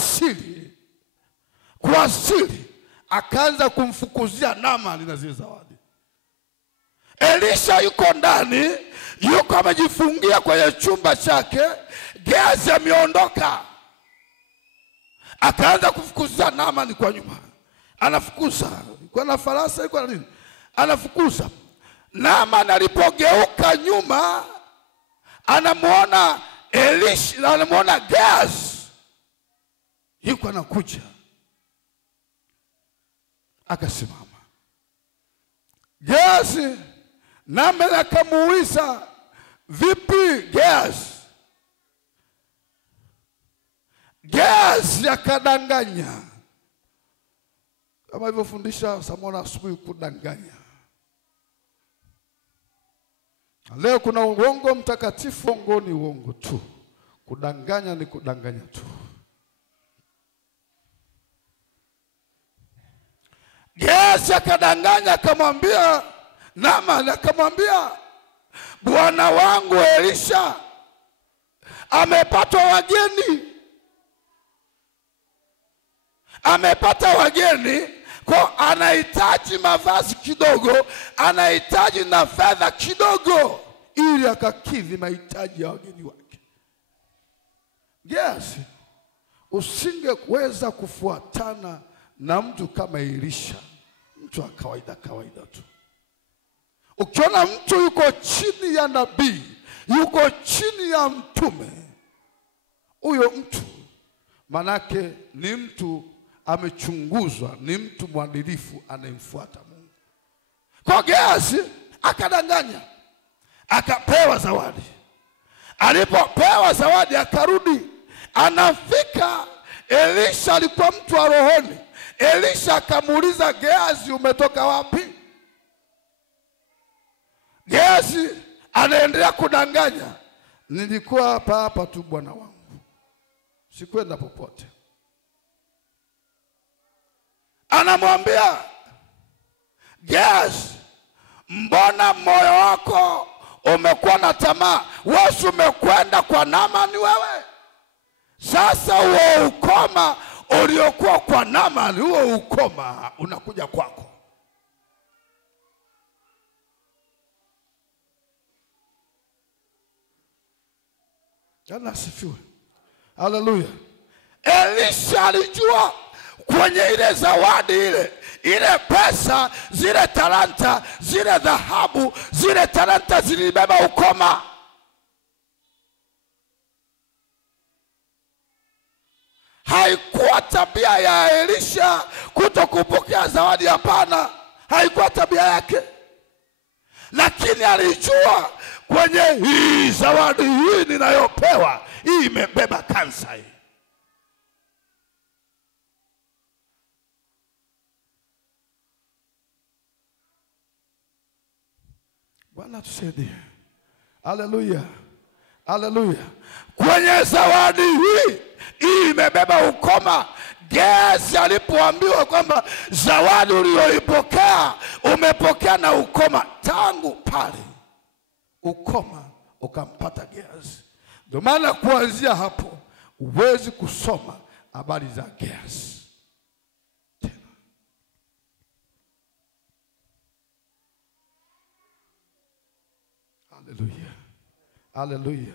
asili akaanza kumfukuzia Naamani na zile zawadi. Elisha yuko ndani, yuko amejifungia kwenye chumba chake, Gehazi ameondoka. Akaanza kufukuzia Naamani kwa nyuma. Anafukuza, kwa na farasi, yuko na nini? Anafukuza. Naamani alipogeuka nyuma, anamuona Elisha, anamuona Gehazi yuko anakuja. Akasimama Gehazi, Naamani akamuuliza, vipi Gehazi? Gehazi akadanganya, kama ilivyofundisha Samona asubuhi, kudanganya. Leo kuna uongo mtakatifu. Uongo ni uongo tu, kudanganya ni kudanganya tu. Gehazi akadanganya, akamwambia Naamani, akamwambia bwana wangu Elisha amepata wageni, kwa anahitaji mavazi kidogo, anahitaji na fedha kidogo ili akakidhi mahitaji ya wageni wake. Gehazi, usingeweza kufuatana na mtu kama Elisha, mtu wa kawaida tu. Ukiona mtu yuko chini ya nabii, yuko chini ya mtume, huyo mtu manake ni mtu amechunguzwa, ni mtu mwadilifu anayemfuata Mungu. Kwa Gehazi akadanganya, akapewa zawadi. Alipopewa zawadi akarudi, anafika Elisha alikuwa mtu wa rohoni. Elisha akamuuliza Gehazi, umetoka wapi? Gehazi anaendelea kudanganya, nilikuwa hapa tu bwana wangu, sikwenda popote. Anamwambia Gehazi, mbona moyo wako umekuwa na tamaa? Wewe umekwenda kwa Naamani wewe. Sasa huo ukoma uliokuwa kwa Naamani, huo ukoma unakuja kwako. Jana asifiwe. Haleluya. Elisha alijua kwenye ile zawadi, ile pesa, zile talanta, zile dhahabu, zile talanta zilibeba ukoma. Haikuwa tabia ya Elisha kutokupokea zawadi, hapana. Haikuwa tabia yake. Lakini alijua kwenye hii zawadi hii ninayopewa, hii imebeba kansa hii. Bwana tusaidie. Haleluya. Haleluya. Kwenye zawadi hii imebeba ukoma. Gehazi alipoambiwa kwamba zawadi uliyoipokea umepokea na ukoma, tangu pale ukoma ukampata Gehazi. Ndio maana kuanzia hapo huwezi kusoma habari za Gehazi tena. Haleluya. Haleluya.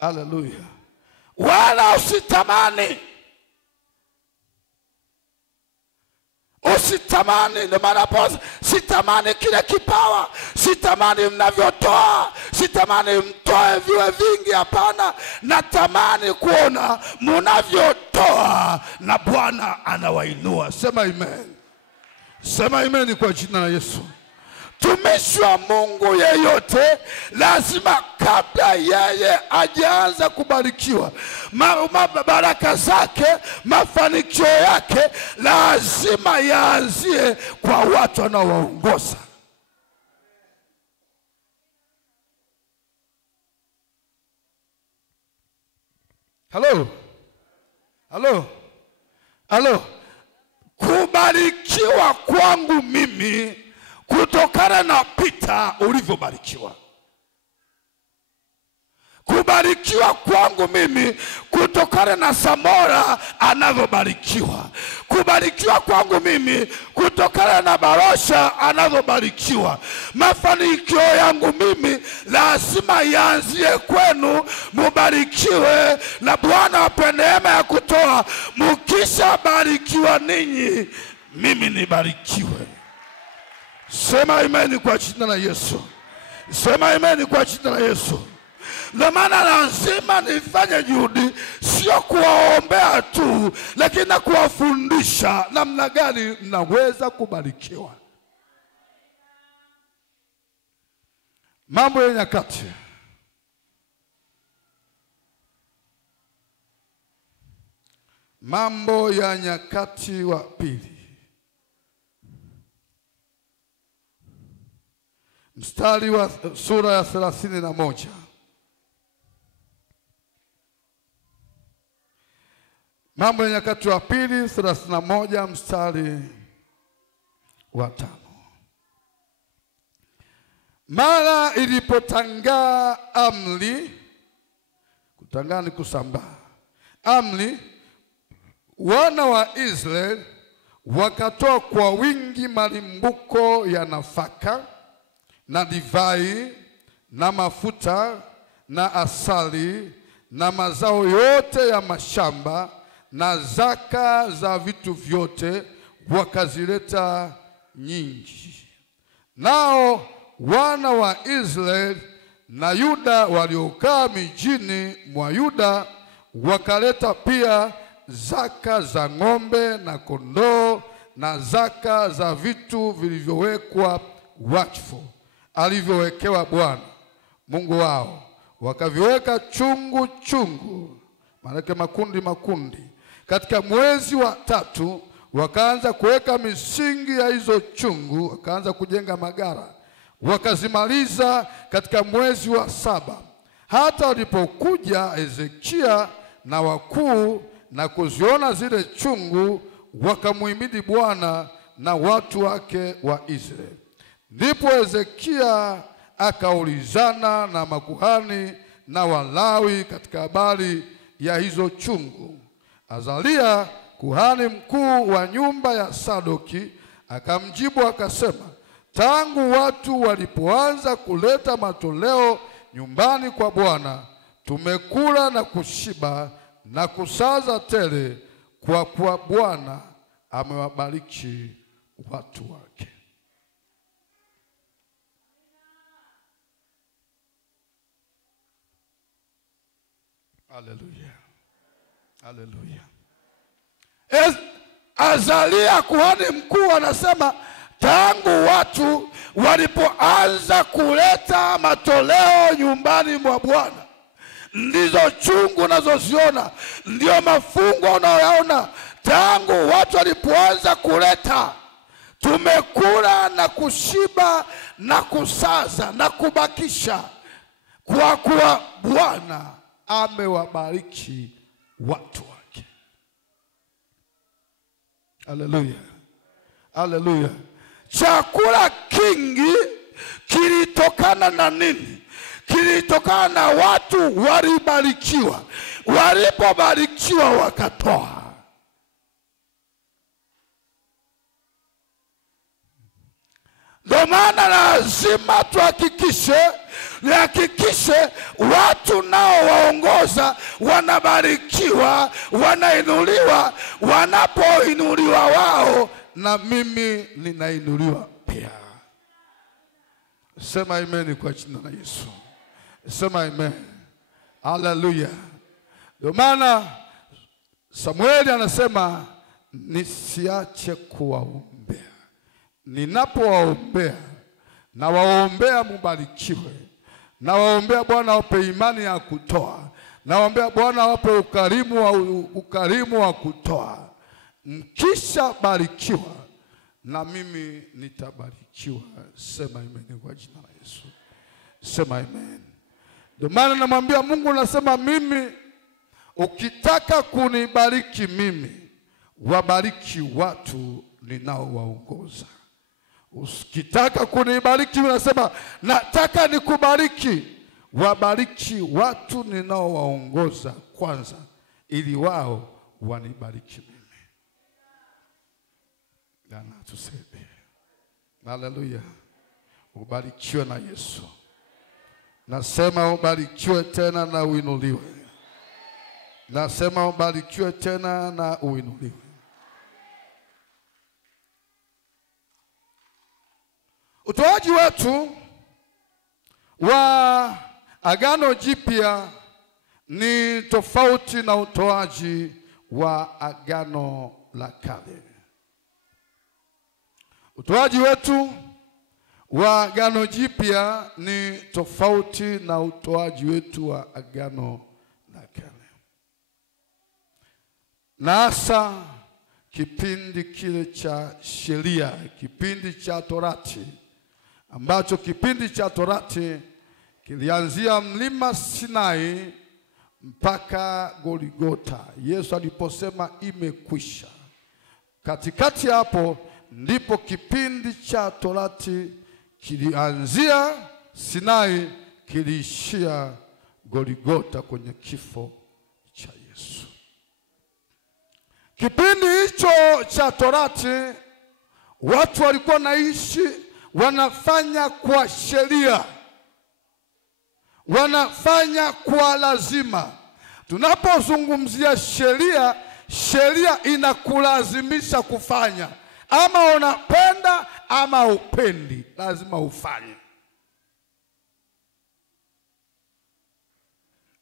Haleluya. Wala usitamani. Ndio maana hapo sitamani kile kipawa, sitamani mnavyotoa, sitamani mtoe viwe vingi, hapana. Natamani kuona mnavyotoa na Bwana anawainua. Sema amen. Sema amen kwa jina la Yesu. Mtumishi wa Mungu yeyote lazima kabla yeye ajaanza kubarikiwa, baraka zake, mafanikio yake lazima yaanzie kwa watu wanaowaongoza. Halo? Halo? Halo? Kubarikiwa kwangu mimi kutokana na Peter ulivyobarikiwa. Kubarikiwa kwangu mimi kutokana na Samora anavyobarikiwa. Kubarikiwa kwangu mimi kutokana na Barosha anavyobarikiwa. Mafanikio yangu mimi lazima yaanzie kwenu, mubarikiwe na Bwana ape neema ya kutoa. Mkisha barikiwa ninyi, mimi nibarikiwe. Sema amen kwa jina la Yesu. Sema amen kwa jina la Yesu. Na maana lazima nifanye juhudi, sio kuwaombea tu, lakini na kuwafundisha namna gani mnaweza kubarikiwa. Mambo ya Nyakati. Mambo ya Nyakati wa pili. Mstari wa sura ya 31. Mambo ya Nyakati wa pili 31 mstari wa 5. Mara ilipotangaa amri, kutangaa ni kusambaa, amri, wana wa Israeli wakatoa kwa wingi malimbuko ya nafaka na divai na mafuta na asali na mazao yote ya mashamba na zaka za vitu vyote, wakazileta nyingi. Nao wana wa Israeli na Yuda waliokaa mijini mwa Yuda wakaleta pia zaka za ng'ombe na kondoo na zaka za vitu vilivyowekwa wakfu alivyowekewa Bwana Mungu wao, wakaviweka chungu chungu, maana makundi makundi. Katika mwezi wa 3 wakaanza kuweka misingi ya hizo chungu, wakaanza kujenga magara, wakazimaliza katika mwezi wa 7. Hata walipokuja Hezekia na wakuu na kuziona zile chungu, wakamuhimidi Bwana na watu wake wa Israeli. Ndipo Hezekia akaulizana na makuhani na Walawi katika habari ya hizo chungu. Azalia kuhani mkuu wa nyumba ya Sadoki akamjibu akasema, tangu watu walipoanza kuleta matoleo nyumbani kwa Bwana, tumekula na kushiba na kusaza tele, kwa kuwa Bwana amewabariki watu wake. Haleluya. Haleluya. Azalia kuhani mkuu anasema tangu watu walipoanza kuleta matoleo nyumbani mwa Bwana, ndizo chungu nazoziona, ndio mafungo unayoyaona. Tangu watu walipoanza kuleta, tumekula na kushiba na kusaza na kubakisha, kwa kuwa Bwana amewabariki watu wake. Haleluya. Haleluya. Chakula kingi kilitokana na nini? Kilitokana na watu walibarikiwa. Walipobarikiwa wakatoa. Ndio maana lazima tuhakikishe watu nao waongoza wanabarikiwa, wanainuliwa. Wanapoinuliwa wao, na mimi ninainuliwa pia. Sema amen kwa jina la Yesu. Sema amen. Haleluya. Ndio maana Samueli anasema nisiache kuwaombea. Ninapowaombea na waombea mubarikiwe. Na waombea Bwana awape imani ya kutoa. Na waombea Bwana awape ukarimu wa kutoa. Mkisha barikiwa na mimi nitabarikiwa. Sema amen kwa jina la Yesu. Sema amen. Ndio maana namwambia Mungu, nasema mimi ukitaka kunibariki mimi, wabariki watu ninaowaongoza. Ukitaka kunibariki, unasema nataka nikubariki, wabariki watu ninaowaongoza kwanza, ili wao wanibariki mimi. Bwana tusaidie. Haleluya. Ubarikiwe na Yesu. Nasema ubarikiwe tena na uinuliwe. Nasema ubarikiwe tena na uinuliwe. Utoaji wetu wa Agano Jipya ni tofauti na utoaji wa Agano la Kale. Utoaji wetu wa Agano Jipya ni tofauti na utoaji wetu wa Agano la Kale. Na hasa kipindi kile cha sheria, kipindi cha Torati, ambacho kipindi cha Torati kilianzia mlima Sinai mpaka Golgotha. Yesu aliposema imekwisha. Katikati hapo ndipo kipindi cha Torati kilianzia Sinai, kiliishia Golgotha kwenye kifo cha Yesu. Kipindi hicho cha Torati watu walikuwa naishi wanafanya kwa sheria, wanafanya kwa lazima. Tunapozungumzia sheria, sheria inakulazimisha kufanya. Ama unapenda ama upendi, lazima ufanye.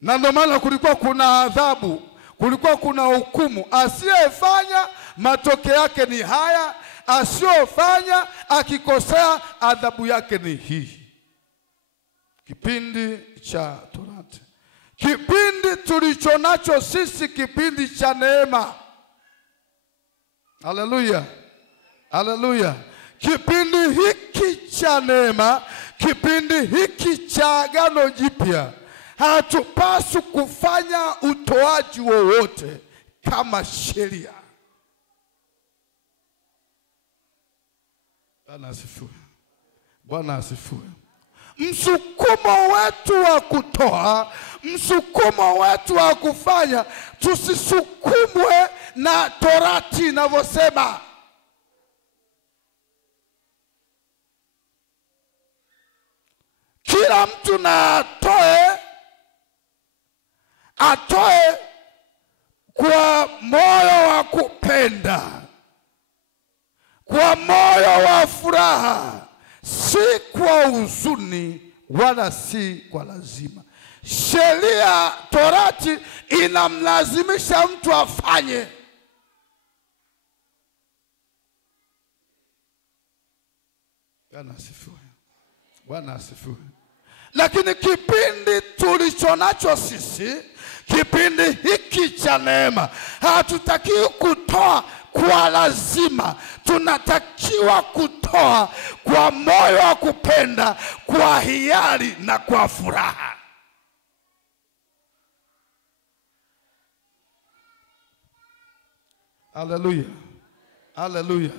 Na ndio maana kulikuwa kuna adhabu, kulikuwa kuna hukumu. Asiyefanya matokeo yake ni haya, asiyofanya akikosea adhabu yake ni hii. Kipindi cha Torati. Kipindi tulicho nacho sisi, kipindi cha neema. Haleluya. Haleluya. Kipindi hiki cha neema, kipindi hiki cha Agano Jipya, hatupaswi kufanya utoaji wowote kama sheria. Bwana asifiwe. Bwana asifiwe. Msukumo wetu wa kutoa, msukumo wetu wa kufanya, tusisukumwe na Torati inavyosema. Kila mtu na atoe kwa moyo wa kupenda, kwa moyo wa furaha, si kwa huzuni wala si kwa lazima. Sheria, Torati inamlazimisha mtu afanye. Bwana asifiwe. Bwana asifiwe. Lakini kipindi tulicho nacho sisi, kipindi hiki cha neema, hatutakiwi kutoa kwa lazima. Tunatakiwa kutoa kwa moyo wa kupenda, kwa hiari na kwa furaha. Haleluya. Haleluya.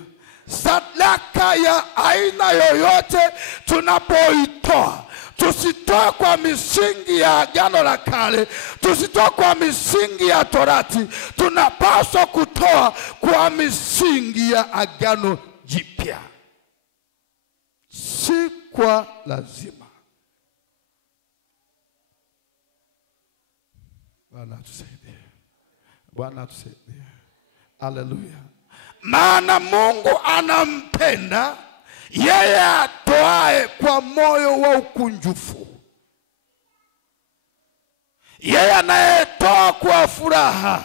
Sadaka ya aina yoyote tunapoitoa, tusitoe kwa misingi ya Agano la Kale, tusitoe kwa misingi ya Torati. Tunapaswa kutoa kwa misingi ya Agano Jipya, si kwa lazima. Bwana tusaidie. Bwana tusaidie. Haleluya. Maana Mungu anampenda Yeye atoae kwa moyo wa ukunjufu, yeye anayetoa kwa furaha.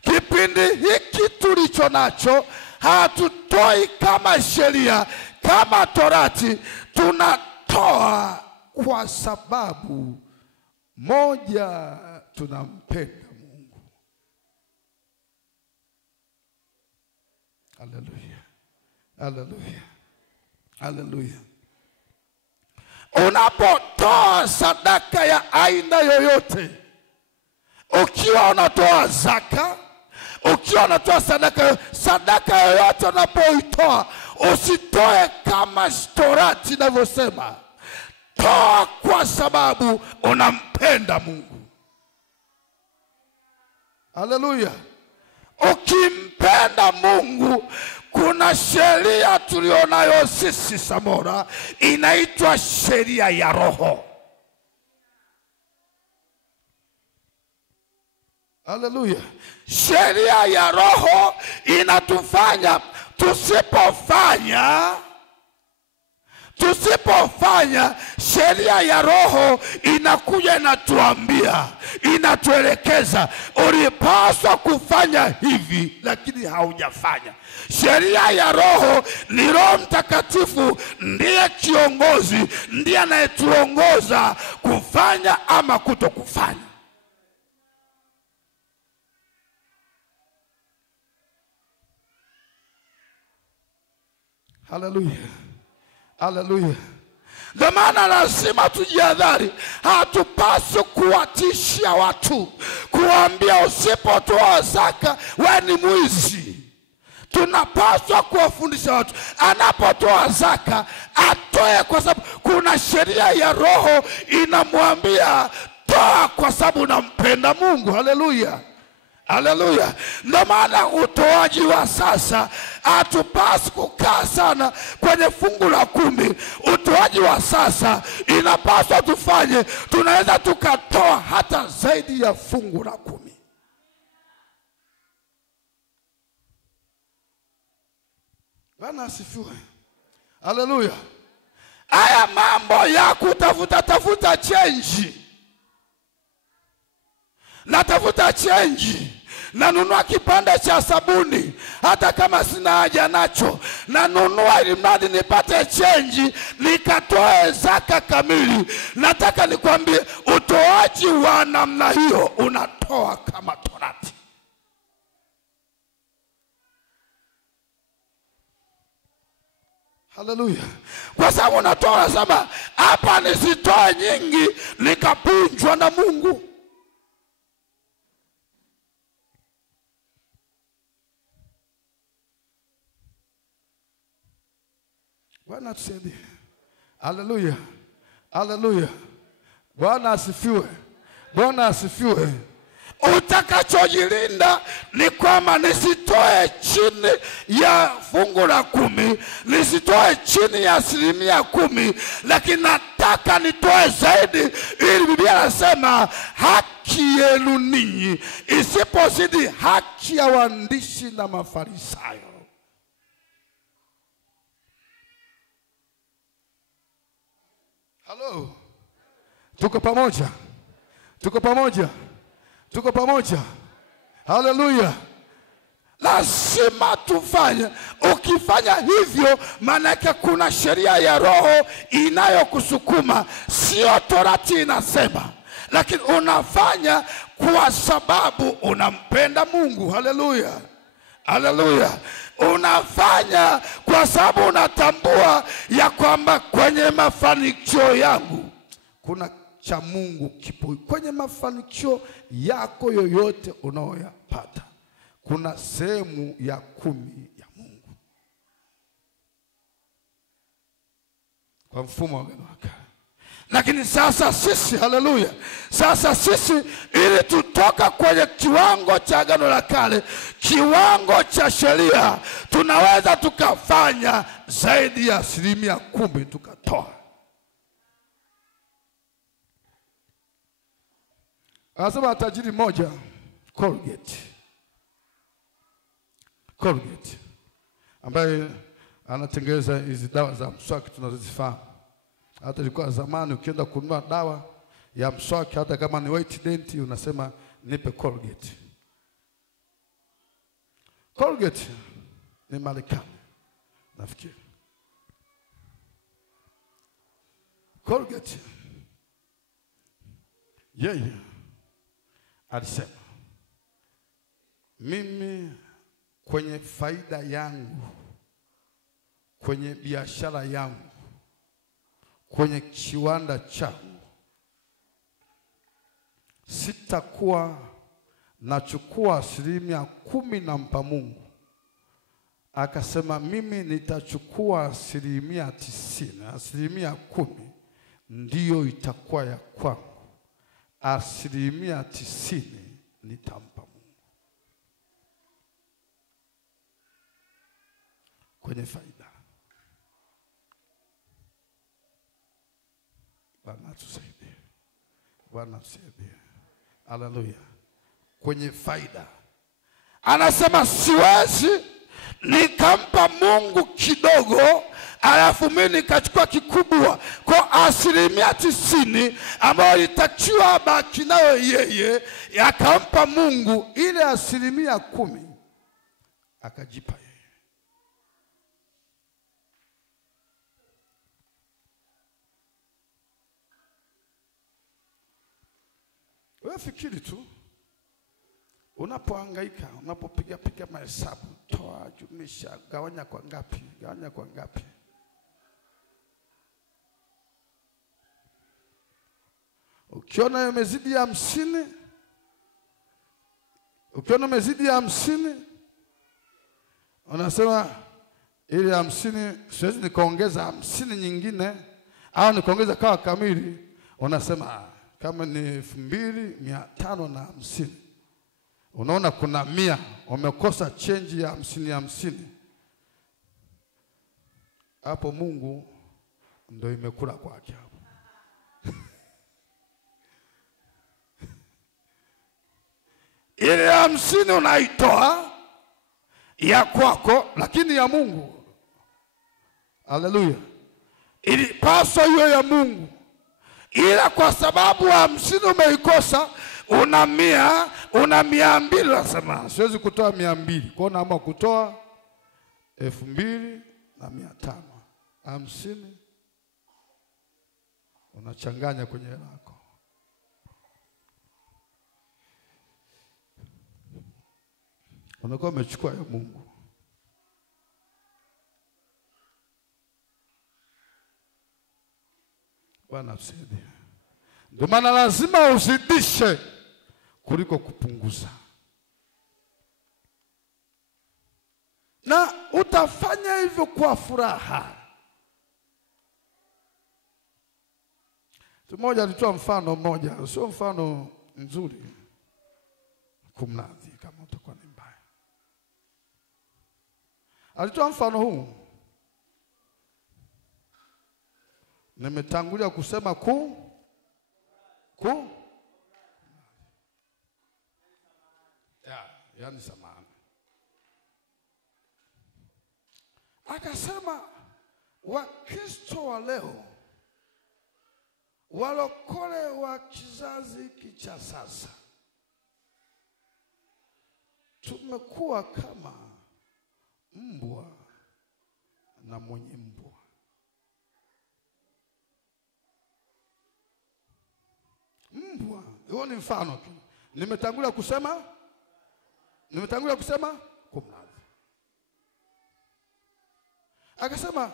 Kipindi hiki tulicho nacho, hatutoi kama sheria, kama Torati. Tunatoa kwa sababu moja, tunampenda Mungu. Haleluya, haleluya, haleluya. Unapotoa sadaka ya aina yoyote, ukiwa unatoa zaka, ukiwa unatoa sadaka yoyote, unapoitoa usitoe kama Torati inavyosema. Toa kwa sababu unampenda Mungu. Haleluya. Ukimpenda Mungu, kuna sheria tulionayo sisi Samora, inaitwa sheria ya Roho. Haleluya. Sheria ya Roho inatufanya tusipofanya sheria ya Roho, inakuja inatuambia, inatuelekeza, ulipaswa kufanya hivi lakini haujafanya. Sheria ya Roho ni Roho Mtakatifu, ndiye kiongozi, ndiye anayetuongoza kufanya ama kutokufanya. Haleluya, haleluya. Ndio maana lazima tujihadhari. Hatupaswi kuwatishia watu, kuambia usipotoa zaka wewe ni mwizi. Tunapaswa kuwafundisha watu, anapotoa zaka atoe kwa sababu kuna sheria ya Roho inamwambia toa kwa sababu unampenda Mungu. Haleluya, haleluya. Ndio maana utoaji wa sasa, hatupaswi kukaa sana kwenye fungu la 10. Utoaji wa sasa inapaswa tufanye, tunaweza tukatoa hata zaidi ya fungu la 10. Bwana asifiwe. Haleluya. Haya mambo ya kutafuta change, natafuta change, nanunua kipande cha sabuni hata kama sina haja nacho, nanunua ili mradi nipate change nikatoe zaka kamili. Nataka nikwambie, utoaji wa namna hiyo unatoa kama Torati. Haleluya. Kwa sababu unatoa sema, hapa nisitoe nyingi nikapunjwa na Mungu. Bwana tusaidie. Haleluya, haleluya. Bwana asifiwe, Bwana asifiwe. Utakachojilinda ni kwamba nisitoe chini ya fungu la 10, nisitoe chini ya 10%, lakini nataka nitoe zaidi, ili Biblia inasema haki yenu ninyi isipozidi haki ya waandishi na Mafarisayo. Hello. Tuko pamoja? Tuko pamoja? Tuko pamoja? Haleluya. Lazima tufanye. Ukifanya hivyo, maana yake kuna sheria ya Roho inayokusukuma, sio Torati inasema, lakini unafanya kwa sababu unampenda Mungu. Haleluya, haleluya. Unafanya kwa sababu unatambua ya kwamba kwenye mafanikio yangu kuna cha Mungu kipo. Kwenye mafanikio yako yoyote unaoyapata, kuna sehemu ya 10 ya Mungu, kwa mfumo wa Agano la Kale. Lakini sasa sisi, haleluya, sasa sisi ili tutoka kwenye kiwango cha Agano la Kale, kiwango cha sheria, tunaweza tukafanya zaidi ya 10% tukatoa. Anasema tajiri mmoja, Colgate, ambaye anatengeneza hizi dawa za mswaki tunazozifahamu. Hata ilikuwa zamani ukienda kununua dawa ya mswaki, hata kama ni white dent, unasema nipe Colgate. Colgate ni Marekani nafikiri. Colgate yeye alisema, mimi kwenye faida yangu, kwenye biashara yangu, kwenye kiwanda changu, sitakuwa nachukua 10% nampa Mungu. Akasema mimi nitachukua 90%, 10% ndiyo itakuwa ya kwangu, 90% nitampa Mungu. Kwenye faida. Bwana tusaidie. Bwana tusaidie. Haleluya. Kwenye faida. Anasema siwezi nikampa Mungu kidogo alafu mimi nikachukua kikubwa. Kwa 90% ambayo itakiwa baki nayo yeye, akampa Mungu ile 10% akajipa yeye. Wewe fikiri tu, unapohangaika, unapopiga mahesabu, toa, jumlisha, gawanya kwa ngapi, gawanya kwa ngapi. Ukiona umezidi 50, ukiona umezidi 50, unasema ili 50 siwezi nikaongeza 50 nyingine au nikaongeza kawa kamili. Unasema kama ni 2550. Unaona kuna 100, umekosa change ya 50. Hapo Mungu ndio imekula kwake hapo. Ile 50 unaitoa ya kwako, lakini ya Mungu. Haleluya. Ili paswa hiyo ya Mungu. Ila kwa sababu 50 umeikosa, una 100, una 200, nasema siwezi kutoa 200. Kwa naomba kutoa 2500. 50 unachanganya kwenye hela yako. Unakuwa umechukua ya Mungu. Bwana tusaidie. Ndio maana lazima uzidishe kuliko kupunguza. Na utafanya hivyo kwa furaha. Mtu mmoja alitoa mfano mmoja, sio mfano mzuri, kumradhi kama utakuwa ni mbaya. Alitoa mfano huu. Nimetangulia kusema yani samahani. Akasema Wakristo wa leo, walokole wa kizazi cha sasa, tumekuwa kama mbwa na mwenye mbwa. Mbwa, huo ni mfano tu. Nimetangulia kusema kumradhi. Akasema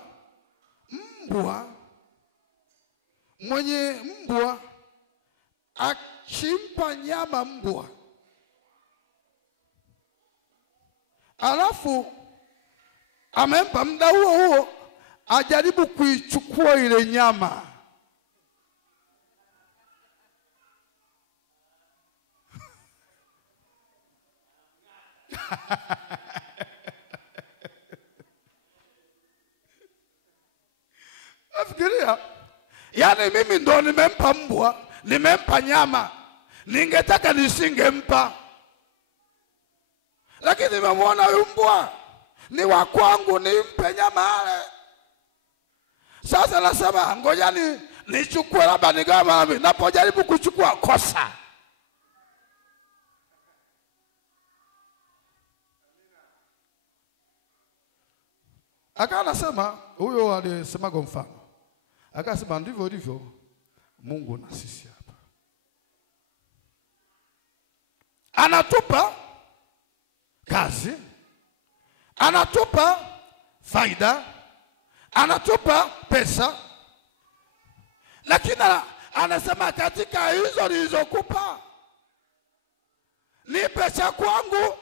mwenye mbwa akimpa nyama mbwa, alafu amempa muda huo ajaribu kuichukua ile nyama, nafikiria, yani mimi ndo nimempa mbwa, nimempa nyama, ningetaka nisingempa. Lakini nimemwona huyu mbwa ni wa kwangu, nimpe nyama ale. Sasa nasema ngoja nichukue labda nigawe mara mbili. Napojaribu kuchukua kosa. Akawa anasema, huyo alisema kwa mfano, akasema ndivyo ndivyo Mungu na sisi hapa. Anatupa kazi, anatupa faida, anatupa pesa, lakini anasema katika hizo nilizokupa nipe cha kwangu.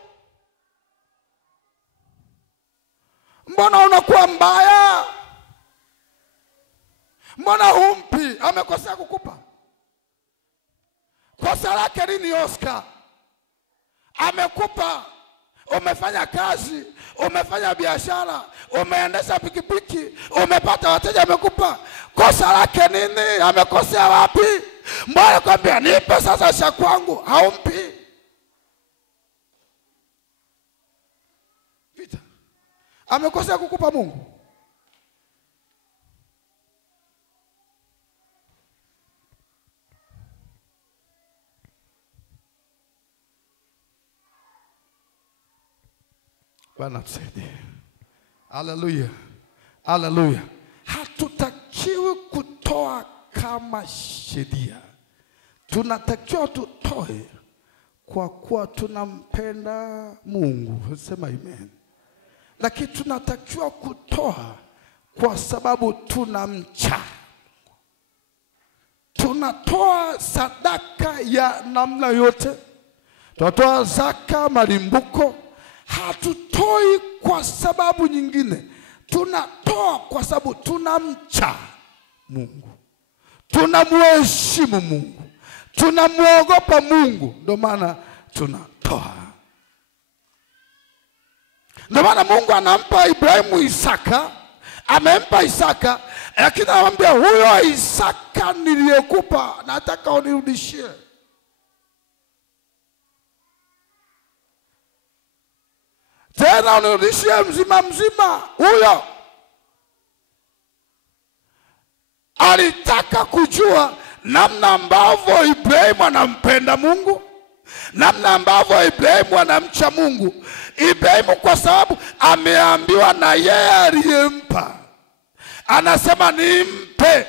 Mbona unakuwa mbaya? Mbona humpi? Amekosea kukupa. Kosa lake nini Oscar? Amekupa, umefanya kazi, umefanya biashara, umeendesha pikipiki, umepata wateja, amekupa. Kosa lake nini? Amekosea wapi? Mbona kwambia nipe sasa cha kwangu, haumpi? Vita. Amekosea kukupa Mungu. Bwana tusaidie. Haleluya. Haleluya. Hatutakiwi kutoa kama sheria. Tunatakiwa tutoe kwa kuwa tunampenda Mungu. Sema amen. Lakini tunatakiwa kutoa kwa sababu tunamcha. Tunatoa sadaka ya namna yote. Tunatoa zaka, malimbuko. Hatutoi kwa sababu nyingine. Tunatoa kwa sababu tunamcha Mungu. Tunamheshimu Mungu. Tunamuogopa Mungu. Ndio maana tunatoa. Ndio maana Mungu anampa Ibrahimu Isaka. Amempa Isaka, lakini anamwambia huyo Isaka niliyekupa nataka unirudishie. Tena unirudishie mzima mzima. Huyo alitaka kujua namna ambavyo Ibrahimu anampenda Mungu, namna ambavyo Ibrahimu anamcha Mungu. Ibrahimu kwa sababu ameambiwa na yeye aliyempa, anasema nimpe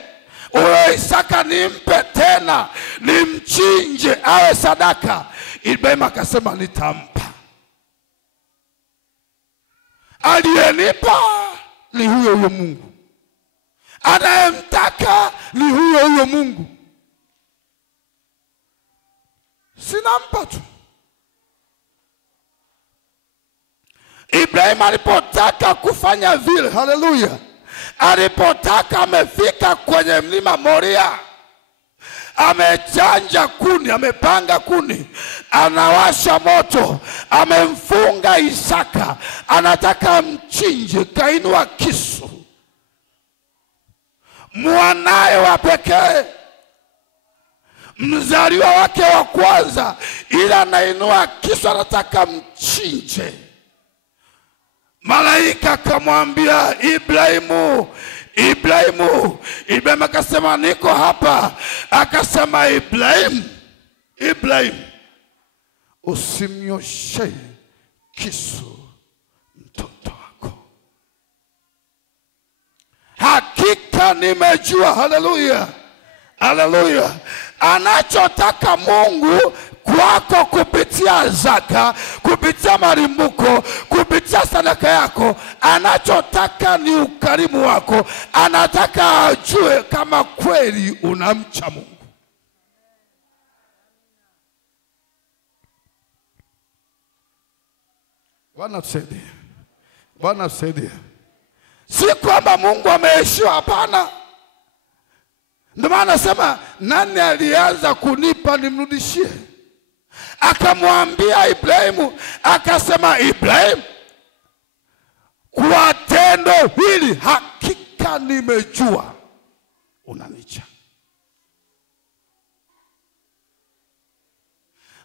huyo Isaka, nimpe tena nimchinje awe sadaka. Ibrahimu akasema nitampa. Aliyenipa ni huyo huyo Mungu, anayemtaka ni huyo huyo Mungu. Sinampa tu. Ibrahimu alipotaka kufanya vile, haleluya, alipotaka, amefika kwenye mlima Moria, amechanja kuni, amepanga kuni, anawasha moto, amemfunga Isaka, anataka mchinje. Kainua kisu, mwanae wa pekee, mzaliwa wake wa kwanza, ila anainua kisu, anataka mchinje. Malaika akamwambia Ibrahimu, Ibrahimu. Ibrahimu akasema niko hapa. Akasema Ibrahimu, usimnyoshe kisu mtoto wako. Hakika nimejua, haleluya, haleluya, anachotaka Mungu kwako kupitia zaka, kupitia malimbuko, kupitia sadaka yako, anachotaka ni ukarimu wako. Anataka ajue kama kweli unamcha Mungu. Bwana tusaidie. Bwana tusaidie. Si kwamba Mungu ameishiwa, hapana. Ndio maana nasema nani alianza kunipa nimrudishie? Akamwambia Ibrahimu, akasema Ibrahimu, kwa tendo hili hakika nimejua unanicha.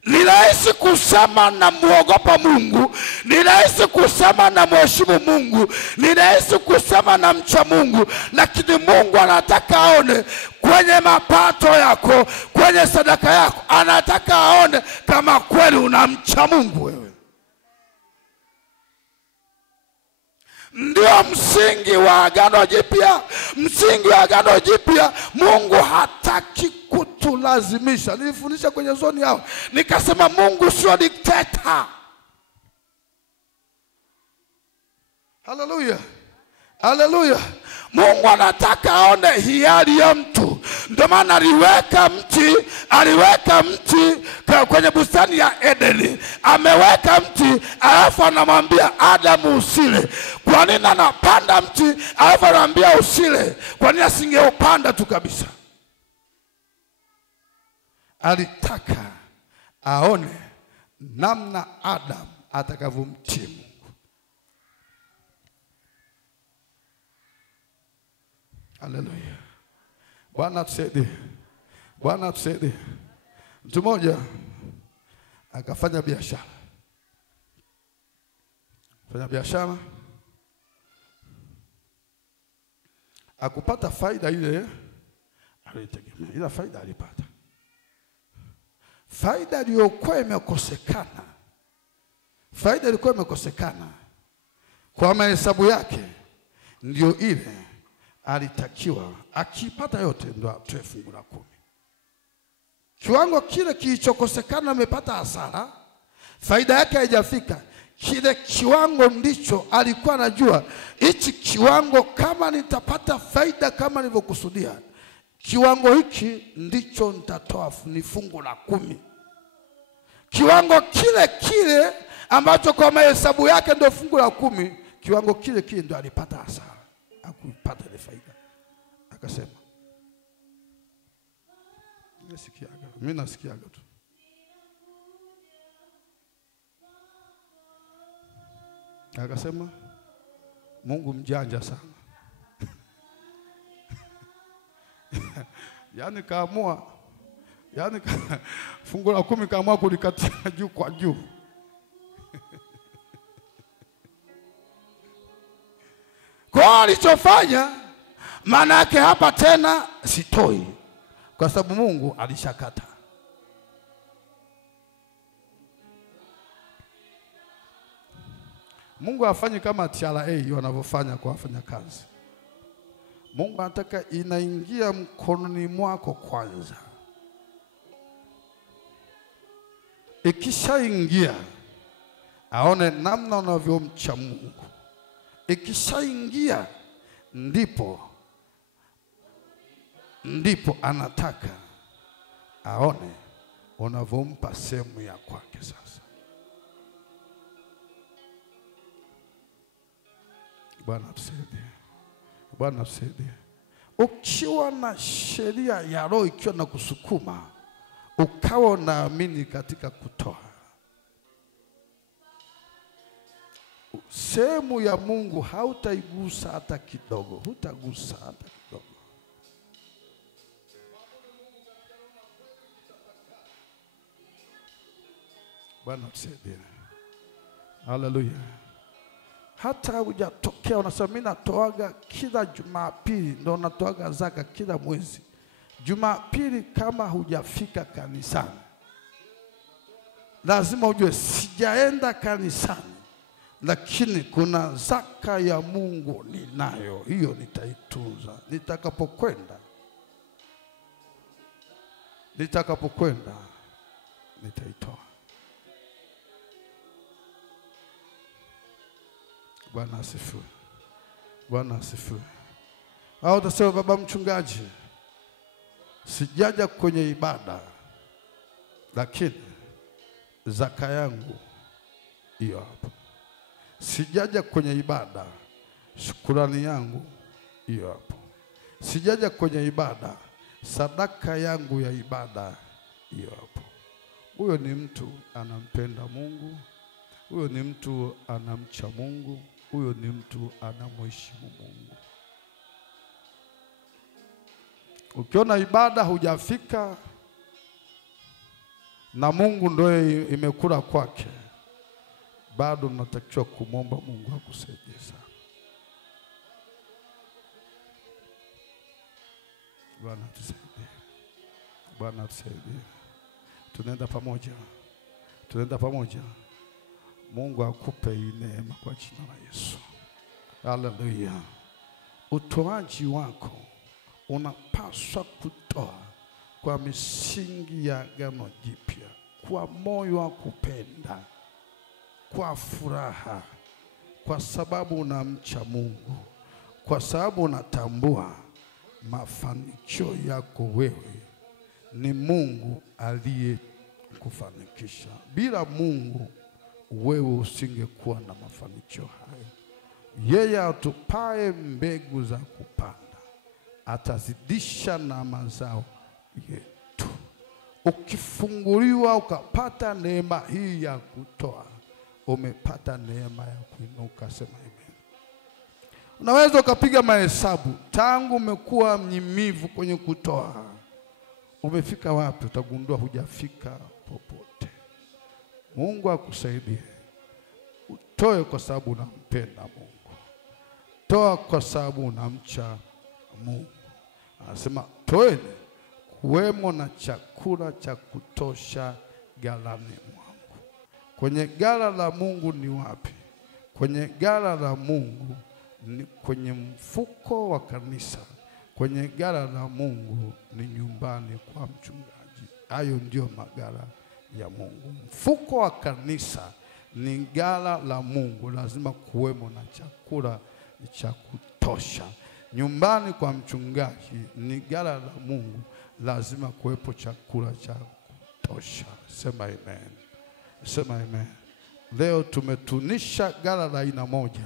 Ni rahisi kusema na muogopa Mungu, ni rahisi kusema na mheshimu Mungu, ni rahisi kusema na mcha Mungu, lakini Mungu anataka aone kwenye mapato yako, kwenye sadaka yako, anataka aone kama kweli unamcha Mungu wewe. Ndio msingi wa Agano Jipya. Msingi wa Agano Jipya, Mungu hataki kutulazimisha. Nilifundisha kwenye zoni yao, nikasema Mungu sio dikteta. Haleluya, haleluya. Mungu anataka aone hiari ya mtu. Ndio maana aliweka mti kwenye bustani ya Edeni. Ameweka mti, alafu anamwambia Adamu usile. Kwa nini anapanda mti alafu anamwambia usile? Kwa nini asingeupanda tu kabisa? Alitaka aone namna Adamu atakavyomtii Mungu. Haleluya. Bwana tusaidie. Bwana tusaidie. Mtu mmoja akafanya biashara. Fanya biashara. Akupata faida ile alitegemea. Ila faida alipata. Faida iliyokuwa imekosekana. Faida ilikuwa imekosekana kwa mahesabu yake ndio ile alitakiwa akipata yote ndo atoe fungu la 10. Kiwango kile kilichokosekana amepata hasara, faida yake haijafika. Kile kiwango ndicho alikuwa anajua, hichi kiwango kama nitapata faida kama nilivyokusudia, kiwango hiki ndicho nitatoa ni fungu la 10. Kiwango kile kile ambacho kwa mahesabu yake ndio fungu la 10, kiwango kile kile ndio alipata hasara. Hakupata ile faida. Akasema, mimi nasikiaga tu. Akasema, Mungu mjanja sana. Yaani kaamua, fungu la 10 kaamua kulikatia juu kwa juu. Kwa alichofanya, maana yake hapa tena sitoi, kwa sababu Mungu alishakata. Mungu hafanyi kama TRA wanavyofanya kwa wafanyakazi. Mungu anataka inaingia mkononi mwako kwanza. Ikishaingia, aone namna unavyomcha Mungu. Ikishaingia, ndipo anataka aone unavyompa sehemu ya kwake sasa. Bwana tusaidie. Bwana tusaidie. Ukiwa na sheria ya Roho ikiwa na kusukuma, ukawa unaamini katika kutoa, sehemu ya Mungu hautaigusa hata kidogo. Hutagusa hata kidogo. Bwana tusaidie. Haleluya. Hata hujatokea unasema mimi natoaga kila Jumapili, ndio natoaga zaka kila mwezi. Jumapili kama hujafika kanisani, lazima ujue sijaenda kanisani, lakini kuna zaka ya Mungu ninayo, hiyo nitaitunza. Nitakapokwenda nitaitoa. Bwana asifiwe. Bwana asifiwe. Au utasema baba mchungaji, sijaja kwenye ibada, lakini zaka yangu hiyo hapo. Sijaja kwenye ibada, shukrani yangu hiyo hapo. Sijaja kwenye ibada, sadaka yangu ya ibada hiyo hapo. Huyo ni mtu anampenda Mungu. Huyo ni mtu anamcha Mungu. Huyo ni mtu anamheshimu Mungu. Ukiona ibada hujafika, na Mungu ndio imekula kwake, bado unatakiwa kumwomba Mungu akusaidie sana. Bwana tusaidie. Bwana tusaidie. Tunaenda pamoja. Tunaenda pamoja. Mungu akupe neema kwa jina la Yesu. Haleluya. Utoaji wako unapaswa kutoa kwa misingi ya Agano Jipya, kwa moyo wa kupenda, kwa furaha, kwa sababu unamcha Mungu, kwa sababu unatambua mafanikio yako wewe ni Mungu aliyekufanikisha. Bila Mungu wewe usingekuwa na mafanikio hayo. Yeye atupae mbegu za kupanda, atazidisha na mazao yetu. Ukifunguliwa ukapata neema hii ya kutoa, umepata neema ya kuinuka. Sema amen. Unaweza ukapiga mahesabu tangu umekuwa mnyimivu kwenye kutoa, umefika wapi? Utagundua hujafika popote. Mungu akusaidie. Utoe kwa sababu unampenda Mungu. Toa kwa sababu unamcha Mungu. Anasema toeni kuwemo na chakula cha kutosha ghalani mwangu. Kwenye ghala la Mungu ni wapi? Kwenye ghala la Mungu ni kwenye mfuko wa kanisa. Kwenye ghala la Mungu ni nyumbani kwa mchungaji. Hayo ndio maghala ya Mungu. Mfuko wa kanisa ni ghala la Mungu, lazima kuwemo na chakula cha kutosha. Nyumbani kwa mchungaji ni ghala la Mungu, lazima kuwepo chakula cha kutosha. Sema amen. Sema amen. Leo tumetunisha ghala la aina moja,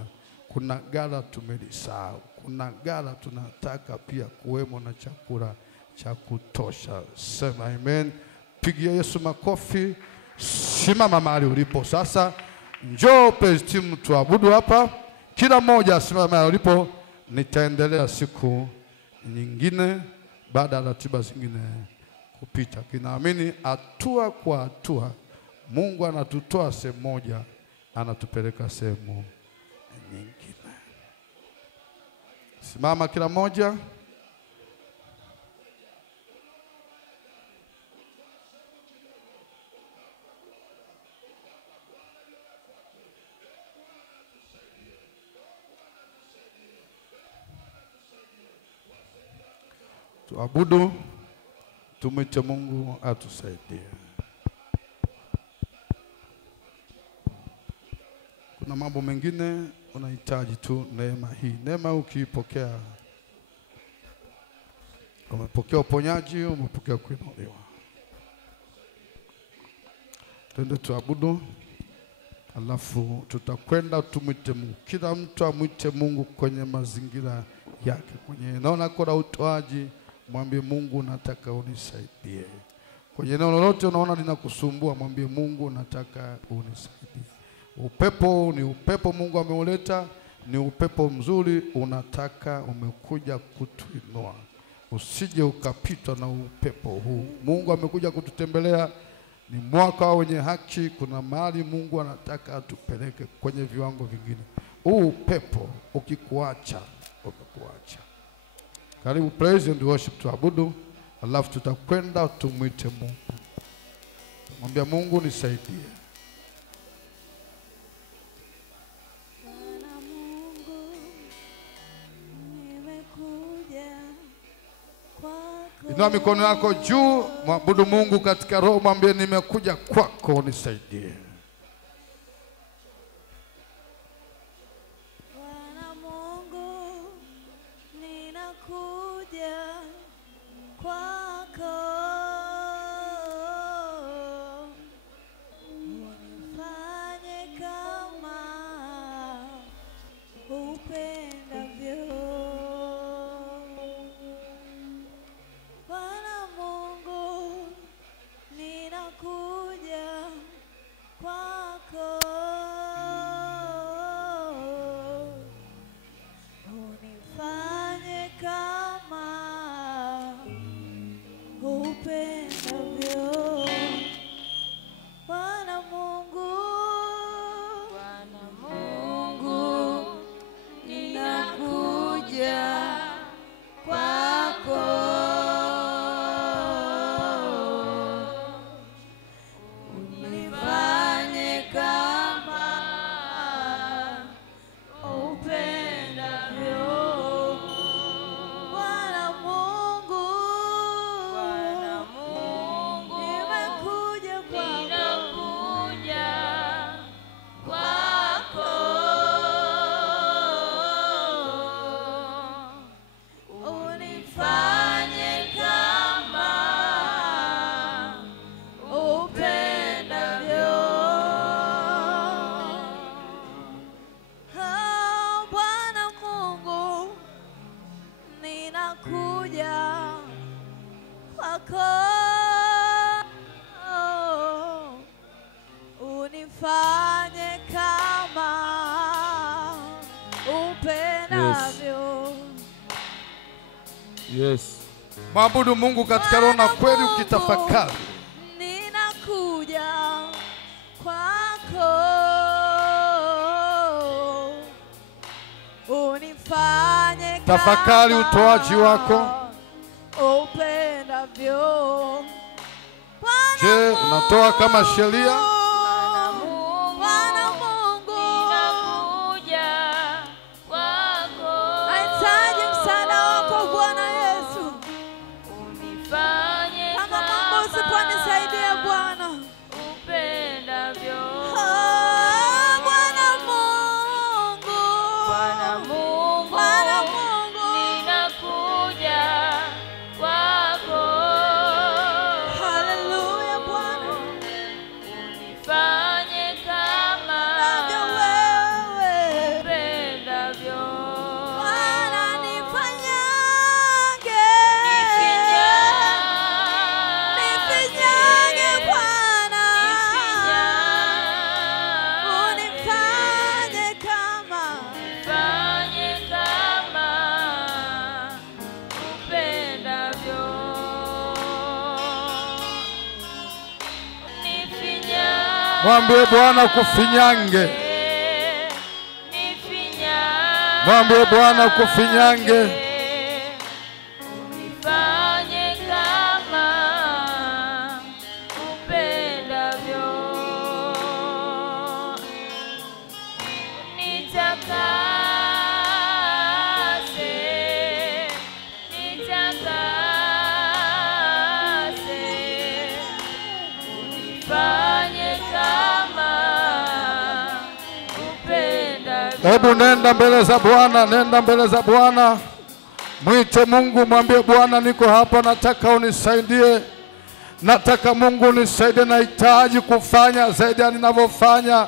kuna ghala tumelisahau. Kuna ghala tunataka pia kuwemo na chakula cha kutosha. Sema amen. Pigia Yesu makofi. Simama mahali ulipo sasa. Njoo praise team tuabudu hapa. Kila mmoja simama mahali ulipo. Nitaendelea siku nyingine baada ya ratiba zingine kupita. Kinaamini hatua kwa hatua Mungu anatutoa sehemu moja, anatupeleka sehemu nyingine. Simama kila mmoja. Tuabudu, tumwite Mungu atusaidie. Kuna mambo mengine unahitaji tu neema hii. Neema ukiipokea, umepokea uponyaji, umepokea kuinuliwa. Twende tuabudu, alafu tutakwenda tumwite Mungu. Kila mtu amwite Mungu kwenye mazingira yake. Kwenye eneo lako la utoaji, mwambie Mungu nataka unisaidie. Kwenye eneo lolote unaona linakusumbua, mwambie Mungu nataka unisaidie. Upepo ni upepo Mungu ameuleta, ni upepo mzuri, unataka umekuja kutuinua. Usije ukapitwa na upepo huu. Mungu amekuja kututembelea, ni mwaka wenye haki. Kuna mahali Mungu anataka atupeleke kwenye viwango vingine. Huu upepo ukikuacha, umekuacha. Karibu praise and worship, tuabudu, alafu tutakwenda tumwite Mungu. Mwambie Mungu nisaidie. Inua mikono yako juu, mwabudu Mungu katika roho, mwambie nimekuja kwako unisaidie. Bwana Mungu, ninakuja kwako. Unifanye kama upendavyo. Bwana Mungu, ninakuja unifanye kama upendavyo. Yes. Mwabudu Mungu katika roho na kweli ukitafakari. Ninakuja kwako, unifanye tafakari kama utoaji wako. upendavyo. Je, unatoa kama sheria? Bwana Mungu, ninakuja kwako, nahitaji msaada wako Bwana Yesu. unifanye Kama Mungu usiponisaidia Bwana, upendavyo. Bwana Mungu, Bwana Mungu, Bwana Mungu, ninakuja kwako, haleluya Bwana, unifanye kama navyo wewe upendavyo. Bwana, nifanyange, nifinyange Bwana, unifanye kama Fanye kama upendavyo. Nifinyange. Mwambie Bwana kufinyange. Nifinyange. Mwambie Bwana kufinyange. Unifanye kama upendavyo. Nitakase, nitakase, unifanye kama upendavyo. Hebu nenda mbele za Bwana, nenda mbele za Bwana. Mwite Mungu, mwambie Bwana, niko hapa, nataka unisaidie. Nataka Mungu unisaidie, nahitaji kufanya zaidi ya ninavyofanya.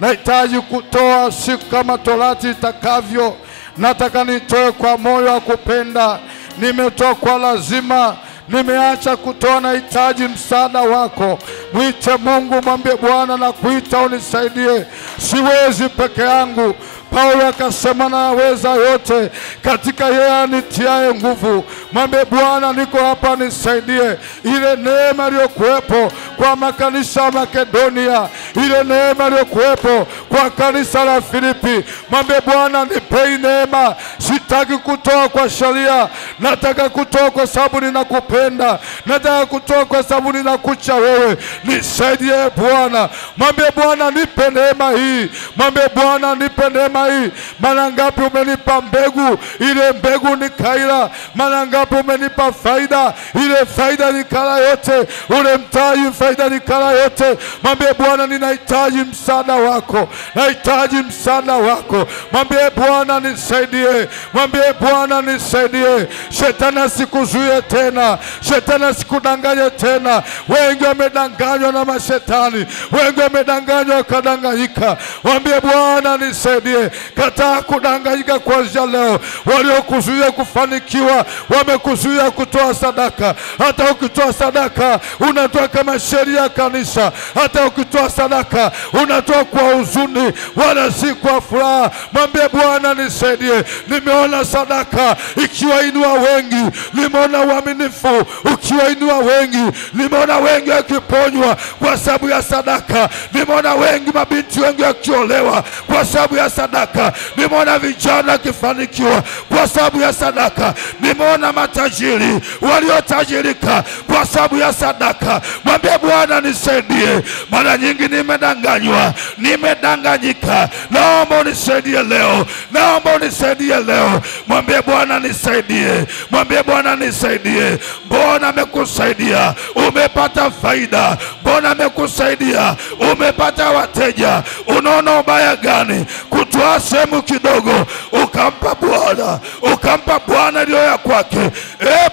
Nahitaji kutoa siku kama Torati itakavyo. Nataka nitoe kwa moyo wa kupenda. Nimetoa kwa lazima, nimeacha kutoa, nahitaji msaada wako. Mwite Mungu, mwambie Bwana, na kuita unisaidie. Siwezi peke yangu. Paulo akasema naweza yote katika yeye anitiaye nguvu. Mwambie Bwana, niko hapa, nisaidie. Ile neema iliyokuwepo kwa makanisa ya Makedonia, ile neema iliyokuwepo kwa kanisa la Filipi, mwambie Bwana, nipe neema. Sitaki kutoa kwa sheria, nataka kutoa kwa sababu ninakupenda. Nataka kutoa kwa sababu ninakucha wewe. Nisaidie Bwana. Mwambie Bwana, nipe neema hii. Mwambie Bwana, nipe neema hii. Mara ngapi umenipa mbegu, ile mbegu nikaila. Mara ngapi umenipa faida, ile faida nikala yote. Ule mtaji, faida nikala yote. Mwambie Bwana, ninahitaji msaada wako. Nahitaji msaada wako. Mwambie Bwana, nisaidie. Mwambie Bwana, nisaidie. Shetani asikuzuie tena. Shetani asikudanganye tena. Wengi wamedanganywa na mashetani. Wengi wamedanganywa wakadanganyika. Mwambie Bwana, nisaidie. Kataa kudanganyika kuanzia leo. Waliokuzuia kufanikiwa wamekuzuia kutoa sadaka. Hata ukitoa sadaka unatoa kama sheria ya kanisa. Hata ukitoa sadaka unatoa kwa huzuni wala si kwa furaha. Mwambie Bwana, nisaidie. Nimeona sadaka ikiwainua wengi. Nimeona uaminifu ukiwainua wengi. Nimeona wengi wakiponywa kwa sababu ya sadaka. Nimeona wengi, mabinti wengi wakiolewa kwa sababu ya sadaka. Nimeona vijana wakifanikiwa kwa sababu ya sadaka. Nimeona matajiri waliotajirika kwa sababu ya sadaka. Mwambie Bwana, nisaidie. Mara nyingi nimedanganywa, nimedanganyika. Naomba unisaidie leo. Naomba unisaidie leo. Mwambie Bwana, nisaidie. Mwambie Bwana, nisaidie. Mbona amekusaidia umepata faida? Mbona amekusaidia umepata wateja? Unaona ubaya gani kutoa sehemu kidogo ukampa Bwana, ukampa Bwana iliyo ya kwake?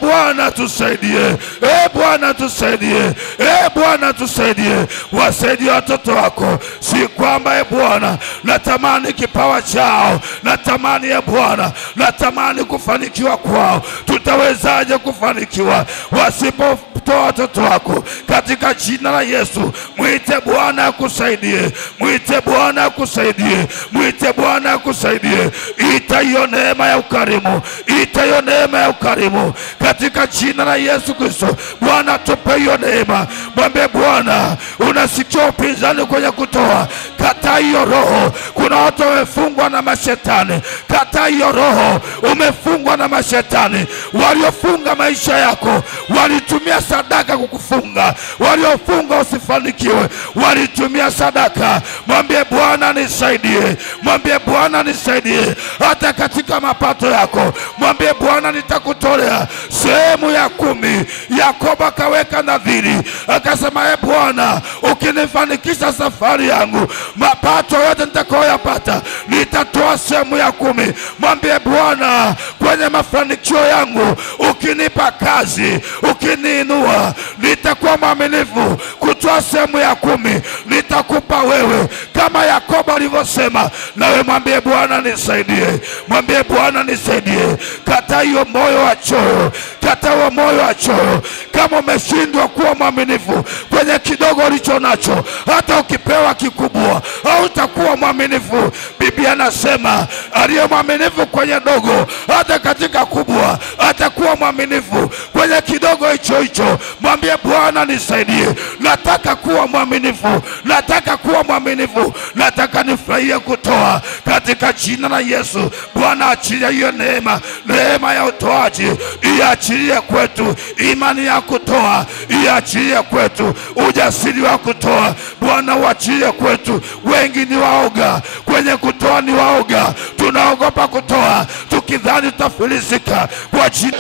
Bwana tusaidie. Bwana tusaidie. Bwana tusaidie. Wasaidie watoto wako. Si kwamba Bwana natamani kipawa chao, natamani Bwana, natamani kufanikiwa kwao. Tutawezaje kufanikiwa wasipo kutoa watoto wako katika jina la Yesu. Mwite Bwana akusaidie, mwite Bwana akusaidie, mwite Bwana akusaidie. Ita hiyo neema ya ukarimu, ita hiyo neema ya ukarimu katika jina la Yesu Kristo. Bwana tupe hiyo neema. Mwambie Bwana, unasikia upinzani kwenye kutoa, kata hiyo roho. Kuna watu wamefungwa na mashetani, kata hiyo roho. Umefungwa na mashetani, waliofunga maisha yako, walitumia sadaka kukufunga, waliofunga usifanikiwe, walitumia sadaka. Mwambie Bwana nisaidie, mwambie Bwana nisaidie. Hata katika mapato yako mwambie Bwana nitakutolea sehemu ya 10. Yakobo kaweka nadhiri akasema, Bwana ukinifanikisha safari yangu, mapato yote nitakayoyapata nitatoa sehemu ya 10. Mwambie Bwana, kwenye mafanikio yangu ukinipa kazi, ukiniinua, nitakuwa mwaminifu kutoa sehemu ya 10. Nitakupa wewe kama Yakobo alivyosema. Nawe mwambie Bwana nisaidie, mwambie Bwana nisaidie. Kata hiyo moyo wa choyo, kata huo moyo wa choyo. Kama umeshindwa kuwa mwaminifu kwenye kidogo ulicho nacho, hata ukipewa kikubwa hautakuwa mwaminifu. Biblia anasema aliye mwaminifu kwenye dogo, hata katika kubwa atakuwa mwaminifu kwenye kidogo hicho hicho. Mwambie Bwana nisaidie, nataka kuwa mwaminifu, nataka kuwa mwaminifu, nataka nifurahie kutoa katika jina la Yesu. Bwana achilia hiyo neema, neema ya utoaji iachilie kwetu, imani ya kutoa iachilie kwetu, ujasiri wa kutoa Bwana uachilie kwetu. Wengi ni waoga kwenye kutoa, ni waoga, tunaogopa kutoa tukidhani tutafilisika. Kwa jina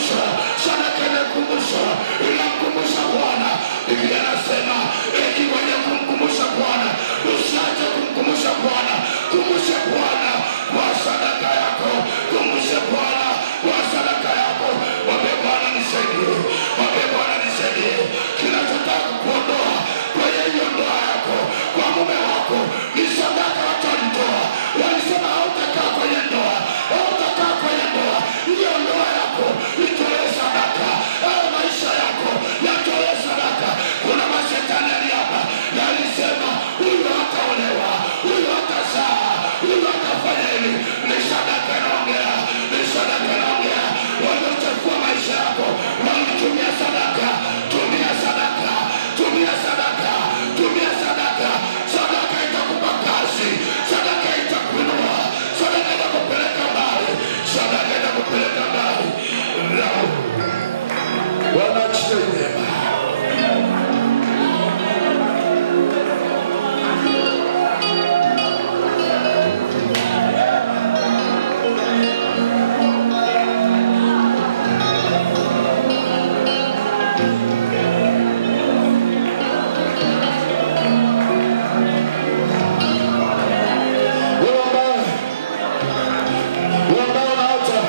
inakumbusha, sadaka inakumbusha, inamkumbusha Bwana. Biblia inasema eti mwenye kumkumbusha Bwana usiache kumkumbusha Bwana. Kumbushe Bwana kwa sadaka yako, kumbushe Bwana kwa sadaka yako. Mwambie Bwana nisaidie, mwambie Bwana nisaidie. Kinachotaka kuondoa kwenye hiyo ndoa yako, kwa mume wako, ni sadaka watalitoa. Walisema hautakaa kwenye ndoa, hautakaa kwenye ndoa. Hiyo ndoa yako itoe sadaka, hayo maisha yako yatoe sadaka. Kuna mashetani hapa yalisema huyu hataolewa, huyu hatazaa, huyu hatafanya hivi. Ni sadaka inaongea, ni sadaka inaongea. Waliochafua maisha yako walitumia sadaka. Tumia sadaka, tumia sadaka, tumia sadaka. Sadaka itakupa kazi, sadaka itakuinua, sadaka itakupeleka mbali, sadaka itakupeleka mbali. Bwana achilie neema. Wewe ambao unaacha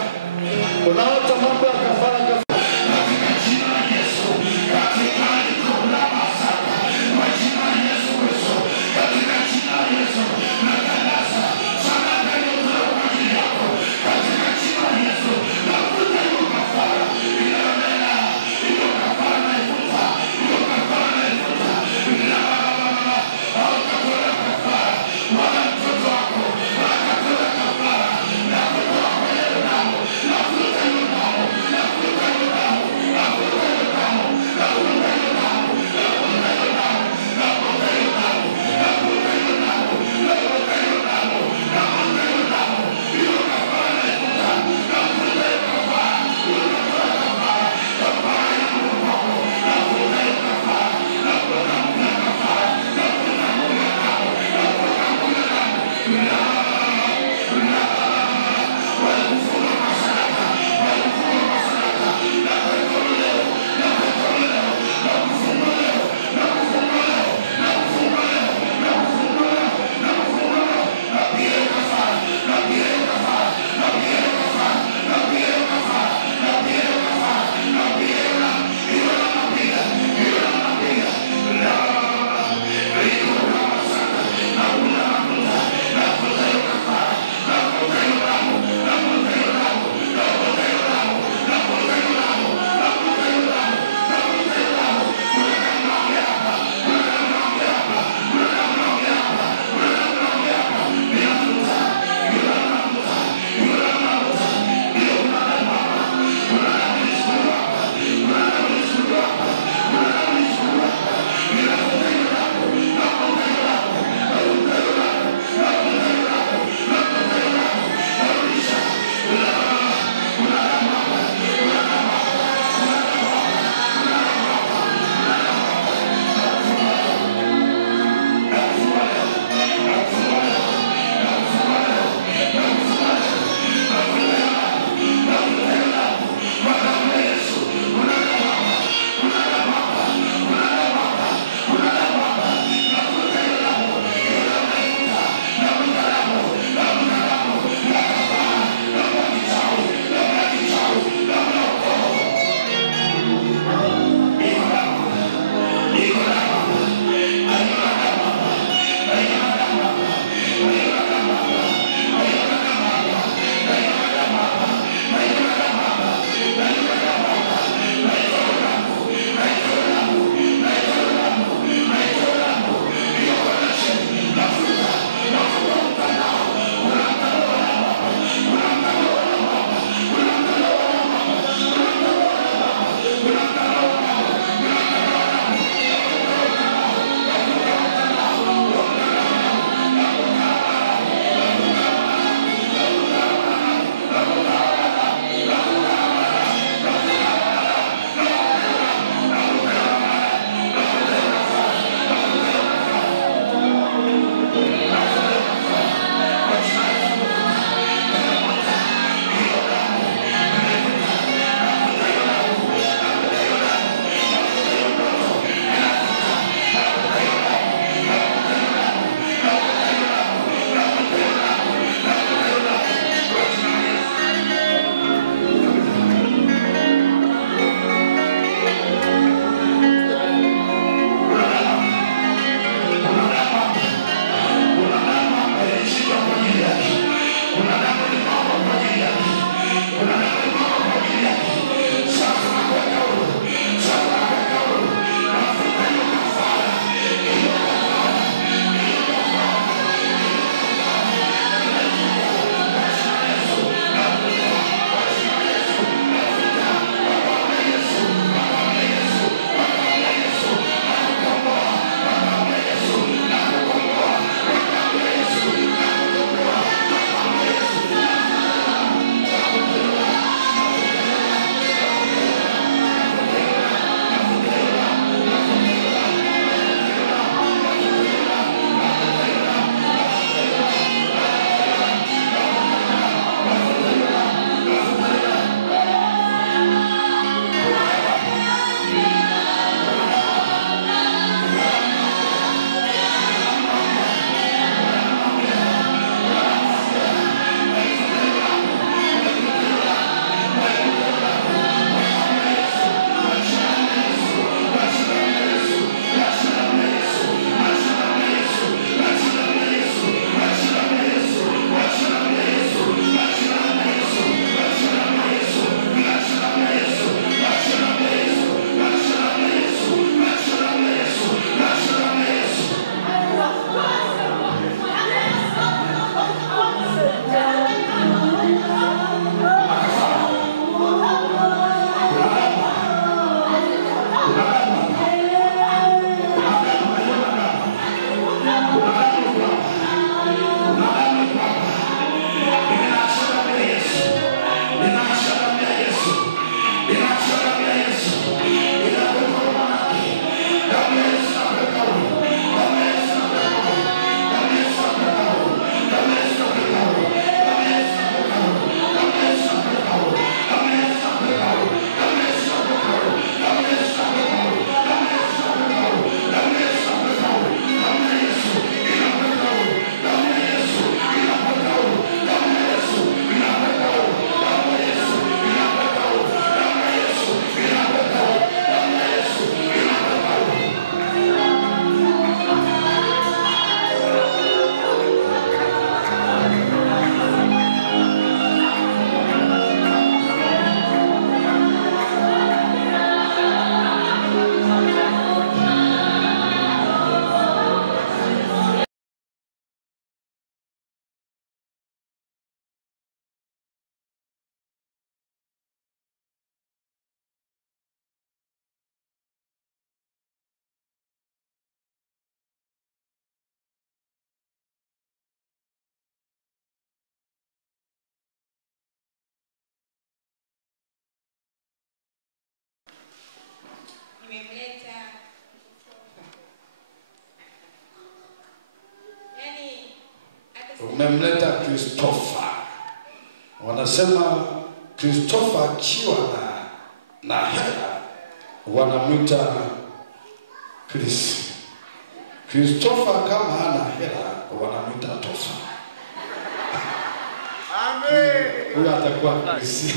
nimemleta Christopher. Wanasema Christopher akiwa na hela wanamwita Chris. Christopher kama hana hela wanamwita Tofa. Amen. Huyo atakuwa Chris.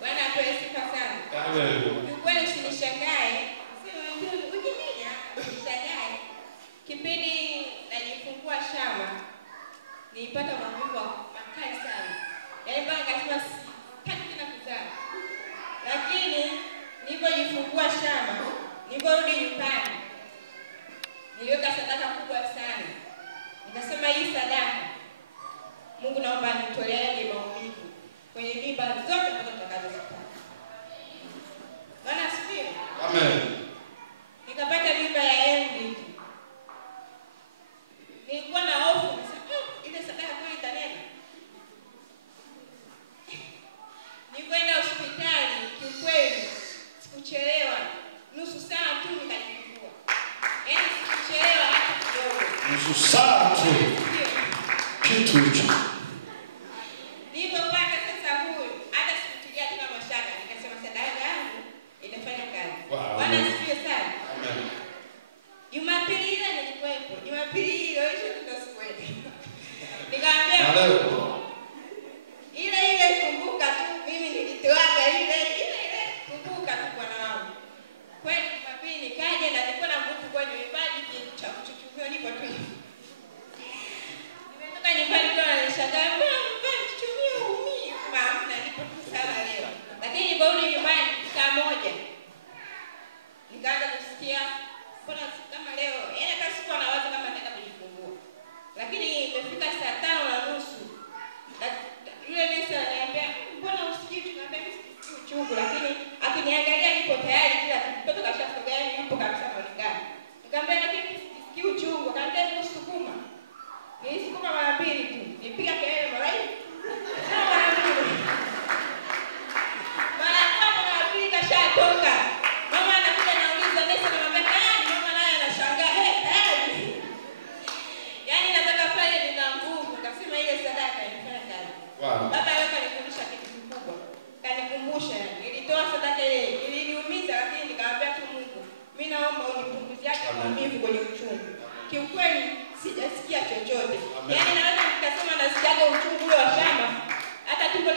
Bwana asifiwe sana. Amen. Kweli usinishangae. Usinishangae. Kipindi najifungua shamba nilipata maumivu makali sana. Yaani mpaka nikasema sitaki tena kuzaa. Lakini nilipojifungua shamba, niliporudi nyumbani, niliweka sadaka kubwa sana. Nikasema hii sadaka Mungu naomba nitoleaje maumivu kwenye mimba zote ambazo tutakazozipata. Bwana asifiwe. Amen. Nikapata mimba ya Emily. Nilikuwa na hofu, nasema ile sadaka kweli itanena. Nilikwenda hospitali, kiukweli sikuchelewa. Nusu saa tu nikajifungua. Yaani sikuchelewa hata kidogo. Nusu saa tu. Kitu hicho. Nilipopata sasa huyu, hata sikutilia tena mashaka. Nikasema sadaka yangu itafanya kazi. Bwana asifiwe sana. Amen. Jumapili ile nilikuwepo. Jumapili ile hiyo tutasikuwepo. Nikamwambia ile kumbuka tu mimi nilitoaga ile kumbuka tu Bwana wangu. Kweli Jumapili nikaja na nilikuwa na nguvu kwa nyumbani cha kuchuchumia nipo tu. Nimetoka nyumbani kwa nishangaa, mbona kuchuchumia umii? Mama nipo tu sana leo. Lakini niliporudi nyumbani saa moja nikaanza kusikia mbona kama leo, yaani hata sikuwa nawaza kama nitaenda kujifungua. Lakini imefika saa 5:30. Yule nesi ananiambia, "Mbona usikii?" Nikamwambia, "Mimi sisikii uchungu." Lakini akiniangalia nipo tayari kila kitu. Mtoto kashasoga, yaani yupo kabisa mlingani. Nikamwambia, "Lakini sisikii uchungu." Akaniambia, "Nilisukuma." Nilisukuma mara 2 tu. Nipiga kelele mara hii. Mara 2. Mara 1 mara 2 kashatoka. Mama anakuja anauliza nesi, anamwambia, "Tayari." Mama naye anashangaa, tayari." Yaani nataka pale nina nguvu. Nikasema ile sadaka inafanya kazi. Wow. Baba yake alinifundisha kitu kikubwa. Kanikumbusha yani. Nilitoa sadaka ile, iliniumiza lakini nikamwambia tu Mungu, mimi naomba unipunguzie maumivu kwenye uchungu. Kiukweli sijasikia chochote. Yaani naweza nikasema nasikiaga uchungu ule wa shamba hata tumbo